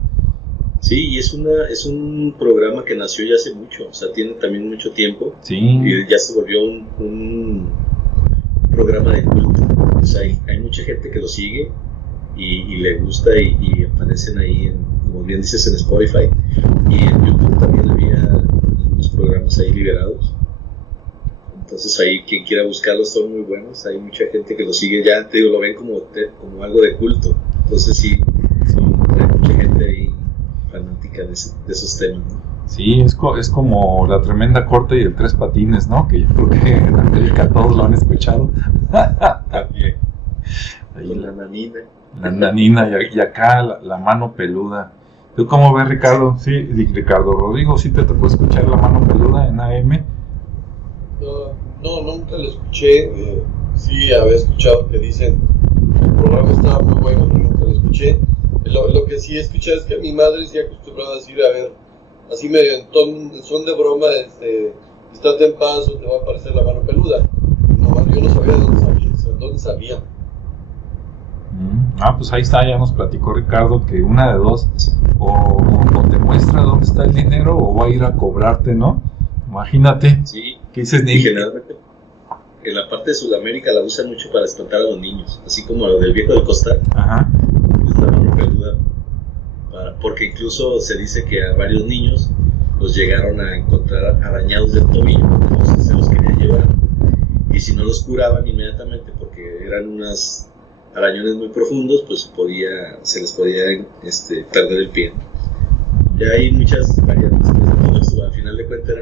Sí, y es un programa que nació ya hace mucho, o sea, tiene también mucho tiempo. Sí. Y ya se volvió un programa de culto. O sea, hay mucha gente que lo sigue y le gusta y aparecen ahí, como bien dices, en Spotify. Y en YouTube también había unos programas ahí liberados. Entonces ahí quien quiera buscarlos son muy buenos. Hay mucha gente que lo sigue, ya te digo, lo ven como algo de culto. Entonces sí, hay mucha gente ahí fanática de esos temas, ¿no? Sí, es como La Tremenda Corte y el Tres Patines, ¿no? Que yo creo que en América todos lo han escuchado. También. Ahí la nanina. La nanina y acá la mano peluda. ¿Tú cómo ves, Ricardo? Sí, Ricardo Rodrigo, ¿sí te tocó escuchar la mano peluda en AM? No, nunca lo escuché. Sí, había escuchado que dicen que el programa estaba muy bueno, pero nunca lo escuché. Lo que sí he escuchado es que mi madre sí acostumbraba a decir, a ver, así medio en son de broma, estate en paz o te va a aparecer la mano peluda. No, yo no sabía dónde sabía. Pues ahí está, ya nos platicó Ricardo que una de dos, o te muestra dónde está el dinero o va a ir a cobrarte, ¿no? Imagínate. Sí. ¿Qué dices, Nick? Generalmente en la parte de Sudamérica la usan mucho para espantar a los niños, así como lo del viejo del costal. Ajá. Es la mano peluda, porque incluso se dice que a varios niños los llegaron a encontrar arañados del tobillo, entonces se los querían llevar, y si no los curaban inmediatamente porque eran unos arañones muy profundos, pues se les podía perder el pie. Ya hay muchas variantes de todo esto. Al final de cuentas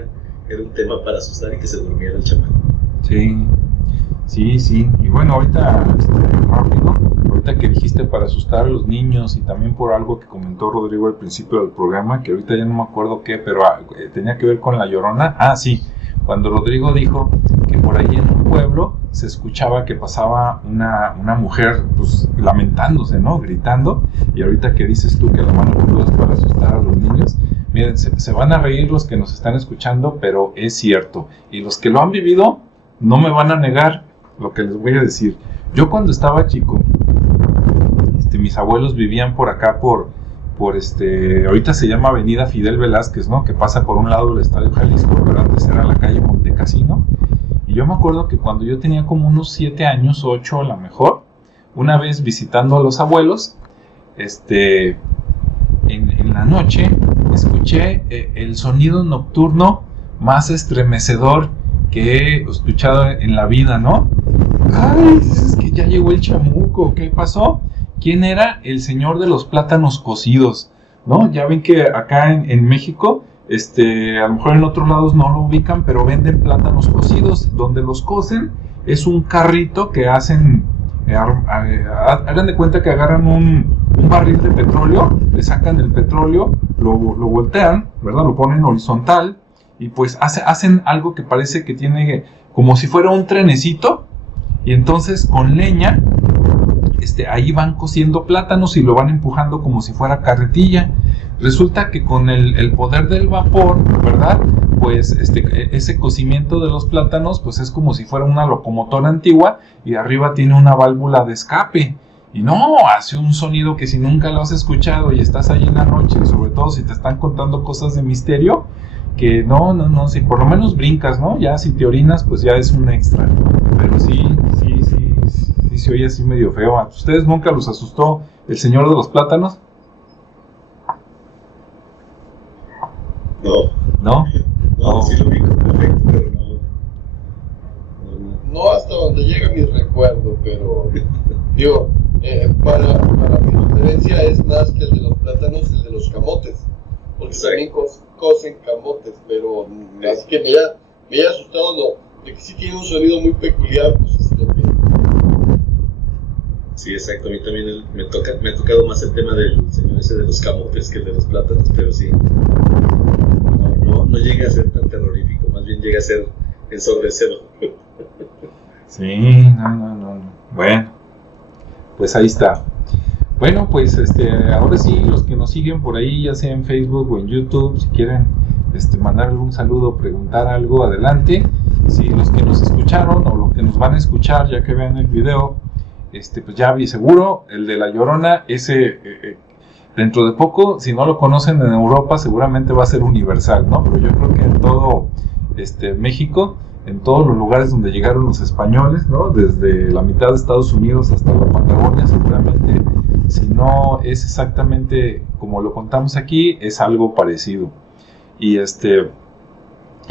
era un tema para asustar y que se durmiera el chamán. Sí. Y bueno, ahorita rápido, ahorita que dijiste para asustar a los niños, y también por algo que comentó Rodrigo al principio del programa, que ahorita ya no me acuerdo qué, pero tenía que ver con La Llorona. Sí, cuando Rodrigo dijo que por ahí en un pueblo se escuchaba que pasaba una mujer pues lamentándose, ¿no? Gritando. Y ahorita que dices tú que la mano peluda es para asustar a los niños, miren, se van a reír los que nos están escuchando, pero es cierto. Y los que lo han vivido no me van a negar lo que les voy a decir. Yo cuando estaba chico, mis abuelos vivían por acá, por ahorita se llama Avenida Fidel Velázquez, ¿no? Que pasa por un lado del Estadio Jalisco, pero antes era la calle Montecasino. Y yo me acuerdo que cuando yo tenía como unos 7 años, 8 a lo mejor, una vez visitando a los abuelos, en la noche escuché el sonido nocturno más estremecedor que he escuchado en la vida, ¿no? ¡Ay! Es que ya llegó el chamuco, ¿qué pasó? ¿Quién era? El señor de los plátanos cocidos, ¿no? Ya ven que acá en México, a lo mejor en otros lados no lo ubican, pero venden plátanos cocidos. Donde los cocen es un carrito que hacen, hagan de cuenta que agarran un barril de petróleo, le sacan el petróleo, lo voltean, ¿verdad? Lo ponen horizontal y pues hacen algo que parece que tiene como si fuera un trenecito, Y entonces con leña, ahí van cociendo plátanos y lo van empujando como si fuera carretilla. Resulta que con el poder del vapor, ¿verdad? Pues ese cocimiento de los plátanos, pues es como si fuera una locomotora antigua y arriba tiene una válvula de escape. Y no, hace un sonido que si nunca lo has escuchado y estás ahí en la noche, sobre todo si te están contando cosas de misterio, que no, si por lo menos brincas, ¿no? Ya si te orinas, pues ya es un extra. Pero sí se oye así medio feo. ¿A ustedes nunca los asustó el señor de los plátanos? No, sí lo vi perfecto, pero no hasta donde llega mi recuerdo, pero digo, para mi referencia es más que el de los plátanos, el de los camotes, porque también cocen camotes, pero así que me haya asustado, no, de que sí tiene un sonido muy peculiar, pues así lo tiene. Sí, exacto, a mí también me ha tocado más el tema del señor ese de los camotes que el de los plátanos, pero sí, no llega a ser tan terrorífico, más bien llega a ser ensordecedor. Sí, no. Bueno, pues ahí está. Bueno, pues ahora sí, los que nos siguen por ahí, ya sea en Facebook o en YouTube, si quieren mandar algún saludo, preguntar algo, adelante. Si los que nos escucharon o los que nos van a escuchar, ya que vean el video, pues ya vi seguro, el de La Llorona, ese dentro de poco, si no lo conocen en Europa, seguramente va a ser universal, ¿no? Pero yo creo que en todo México, en todos los lugares donde llegaron los españoles, ¿no? Desde la mitad de Estados Unidos hasta la Patagonia, seguramente, si no es exactamente como lo contamos aquí, es algo parecido. Y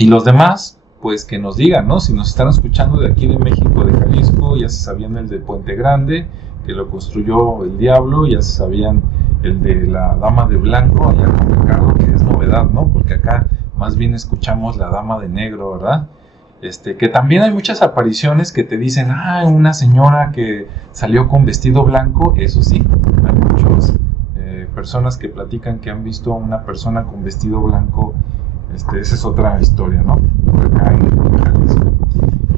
los demás, pues que nos digan, ¿no? Si nos están escuchando de aquí de México, de Jalisco, ya se sabían el de Puente Grande, que lo construyó el diablo, ya se sabían el de la Dama de Blanco, allá con Ricardo, que es novedad, ¿no? Porque acá más bien escuchamos la Dama de Negro, ¿verdad? Que también hay muchas apariciones que te dicen, una señora que salió con vestido blanco, eso sí, hay muchas personas que platican que han visto a una persona con vestido blanco, esa es otra historia, ¿no? Por acá en Jalisco.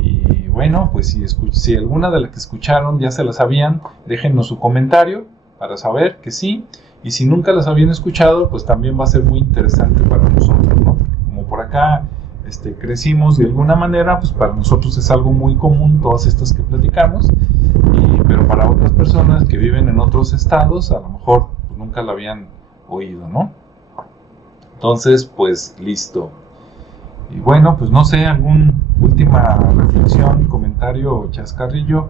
Y bueno, pues si alguna de las que escucharon ya se la sabían, déjennos su comentario para saber que sí, y si nunca las habían escuchado, pues también va a ser muy interesante para nosotros, ¿no? Como por acá crecimos de alguna manera, pues para nosotros es algo muy común todas estas que platicamos, pero para otras personas que viven en otros estados, a lo mejor pues, nunca la habían oído, ¿no? Entonces, pues listo. Y bueno, pues no sé, alguna última reflexión, comentario, chascarrillo.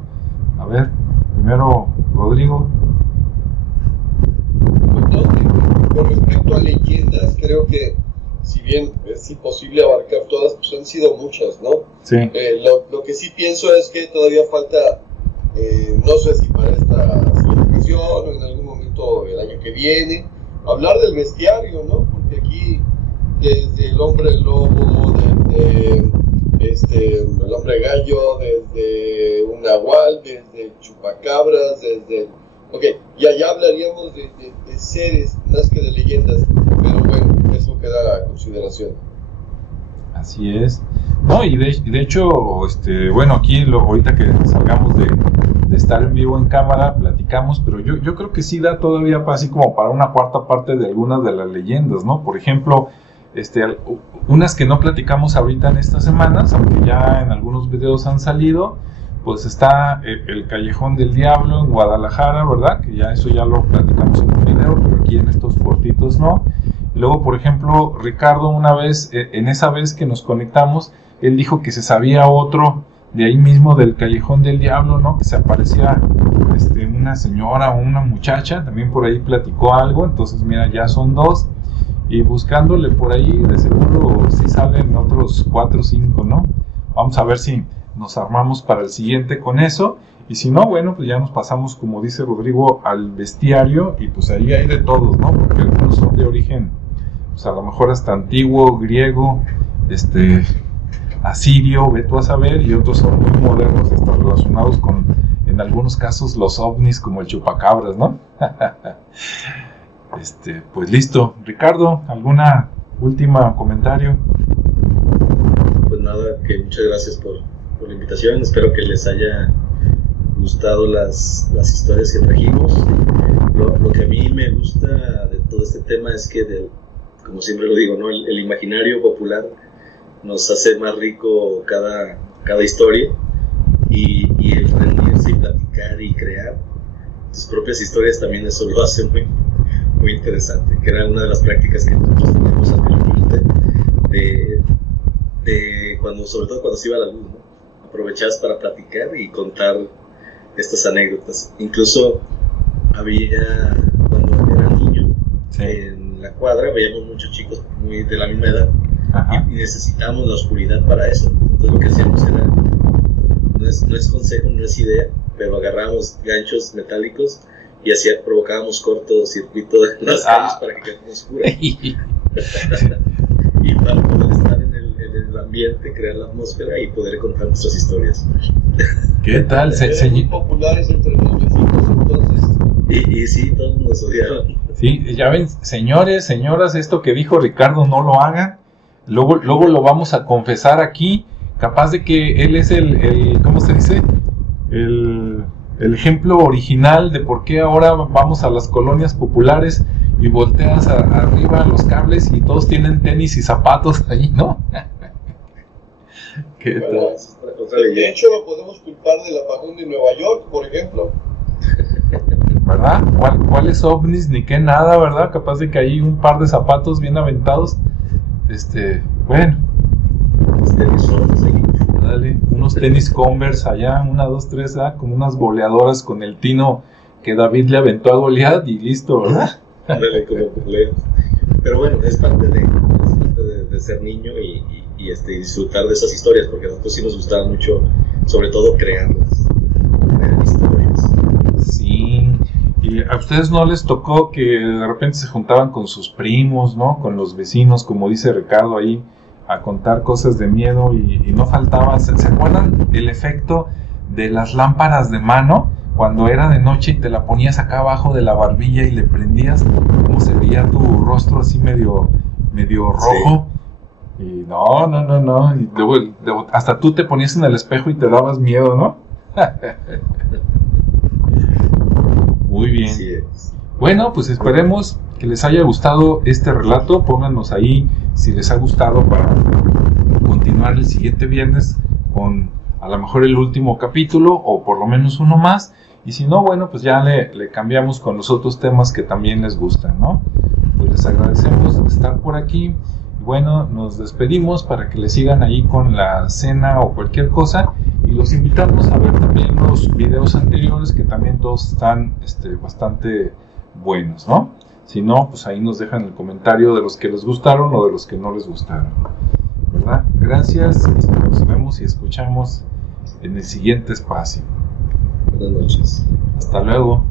A ver, primero Rodrigo. Pues no, con respecto a leyendas, creo que si bien es imposible abarcar todas, pues han sido muchas, ¿no? Sí. Lo que sí pienso es que todavía falta, no sé si para esta ocasión o en algún momento el año que viene, hablar del bestiario, ¿no? Porque aquí, desde el hombre lobo, desde el hombre gallo, desde un nahual, desde el chupacabras, Ok, ya hablaríamos de seres más que de leyendas, pero bueno, eso queda a consideración. Así es. No, y de hecho, bueno, aquí ahorita que salgamos de estar en vivo en cámara, platicamos, pero yo creo que sí da todavía así como para una cuarta parte de algunas de las leyendas, ¿no? Por ejemplo, unas que no platicamos ahorita en estas semanas, aunque ya en algunos videos han salido, pues está el Callejón del Diablo en Guadalajara, ¿verdad? Que ya eso ya lo platicamos en un video, pero aquí en estos cortitos no. Luego, por ejemplo, Ricardo una vez, en esa vez que nos conectamos, él dijo que se sabía otro de ahí mismo del Callejón del Diablo, ¿no? Que se aparecía una señora o una muchacha, también por ahí platicó algo, entonces mira, ya son dos. Y buscándole por ahí, de seguro sí salen otros 4 o 5, ¿no? Vamos a ver si nos armamos para el siguiente con eso, y si no, bueno, pues ya nos pasamos, como dice Rodrigo, al bestiario, y pues ahí hay de todos, ¿no? Porque algunos son de origen, pues a lo mejor hasta antiguo, griego, asirio, ve tú a saber, y otros son muy modernos, hasta relacionados con, en algunos casos, los ovnis, como el chupacabras, ¿no? Pues listo. Ricardo, ¿alguna última comentario? Pues nada, que muchas gracias por la invitación, espero que les haya gustado las historias que trajimos. Lo que a mí me gusta de todo este tema es que, como siempre lo digo, ¿no? El imaginario popular nos hace más rico cada historia, y el reunirse y platicar y crear tus propias historias también, eso lo hace muy, muy interesante, que era una de las prácticas que nosotros teníamos anteriormente, sobre todo cuando se iba a la luz, ¿no? Aprovechabas para platicar y contar estas anécdotas. Incluso cuando era niño, sí, en la cuadra veíamos muchos chicos muy de la misma edad, y necesitábamos la oscuridad para eso. Entonces lo que hacíamos era, no es consejo, no es idea, pero agarrábamos ganchos metálicos y provocábamos cortocircuito en las calles para que quedara oscura. Y para poder estar en el ambiente, crear la atmósfera y poder contar nuestras historias. ¿Qué tal? Eran muy populares entre los vecinos entonces. Y sí, todos nos odiaban. Sí, ya ven, señores, señoras, esto que dijo Ricardo no lo hagan. Luego lo vamos a confesar aquí. Capaz de que él es el ¿cómo se dice? El ejemplo original de por qué ahora vamos a las colonias populares y volteas arriba los cables y todos tienen tenis y zapatos ahí, ¿no? ¿Qué tal? De hecho, lo podemos culpar del apagón de Nueva York, por ejemplo. ¿Verdad? ¿Cuáles ovnis ni qué nada, verdad? Capaz de que hay un par de zapatos bien aventados. Bueno. Dale, unos tenis Converse allá, 1, 2, 3, como unas boleadoras con el tino que David le aventó a Goliat y listo, ¿verdad? Dale, como boleos. Pero bueno, es parte de ser niño y disfrutar de esas historias, porque a nosotros sí nos gustaba mucho, sobre todo crear historias. Sí, y a ustedes no les tocó que de repente se juntaban con sus primos, ¿no? Con los vecinos, como dice Ricardo ahí, a contar cosas de miedo y no faltaba. ¿Se acuerdan el efecto de las lámparas de mano? Cuando era de noche y te la ponías acá abajo de la barbilla y le prendías, como se veía tu rostro así medio rojo. Sí. Y no. Y luego hasta tú te ponías en el espejo y te dabas miedo, ¿no? Muy bien. Sí es. Bueno, pues esperemos que les haya gustado este relato. Pónganos ahí si les ha gustado para continuar el siguiente viernes con a lo mejor el último capítulo o por lo menos uno más. Y si no, bueno, pues ya le cambiamos con los otros temas que también les gustan, ¿no? Pues les agradecemos estar por aquí. Y bueno, nos despedimos para que le sigan ahí con la cena o cualquier cosa. Y los invitamos a ver también los videos anteriores que también todos están bastante buenos, ¿no? Si no, pues ahí nos dejan el comentario de los que les gustaron o de los que no les gustaron, ¿verdad? Gracias, nos vemos y escuchamos en el siguiente espacio. Buenas noches. Hasta luego.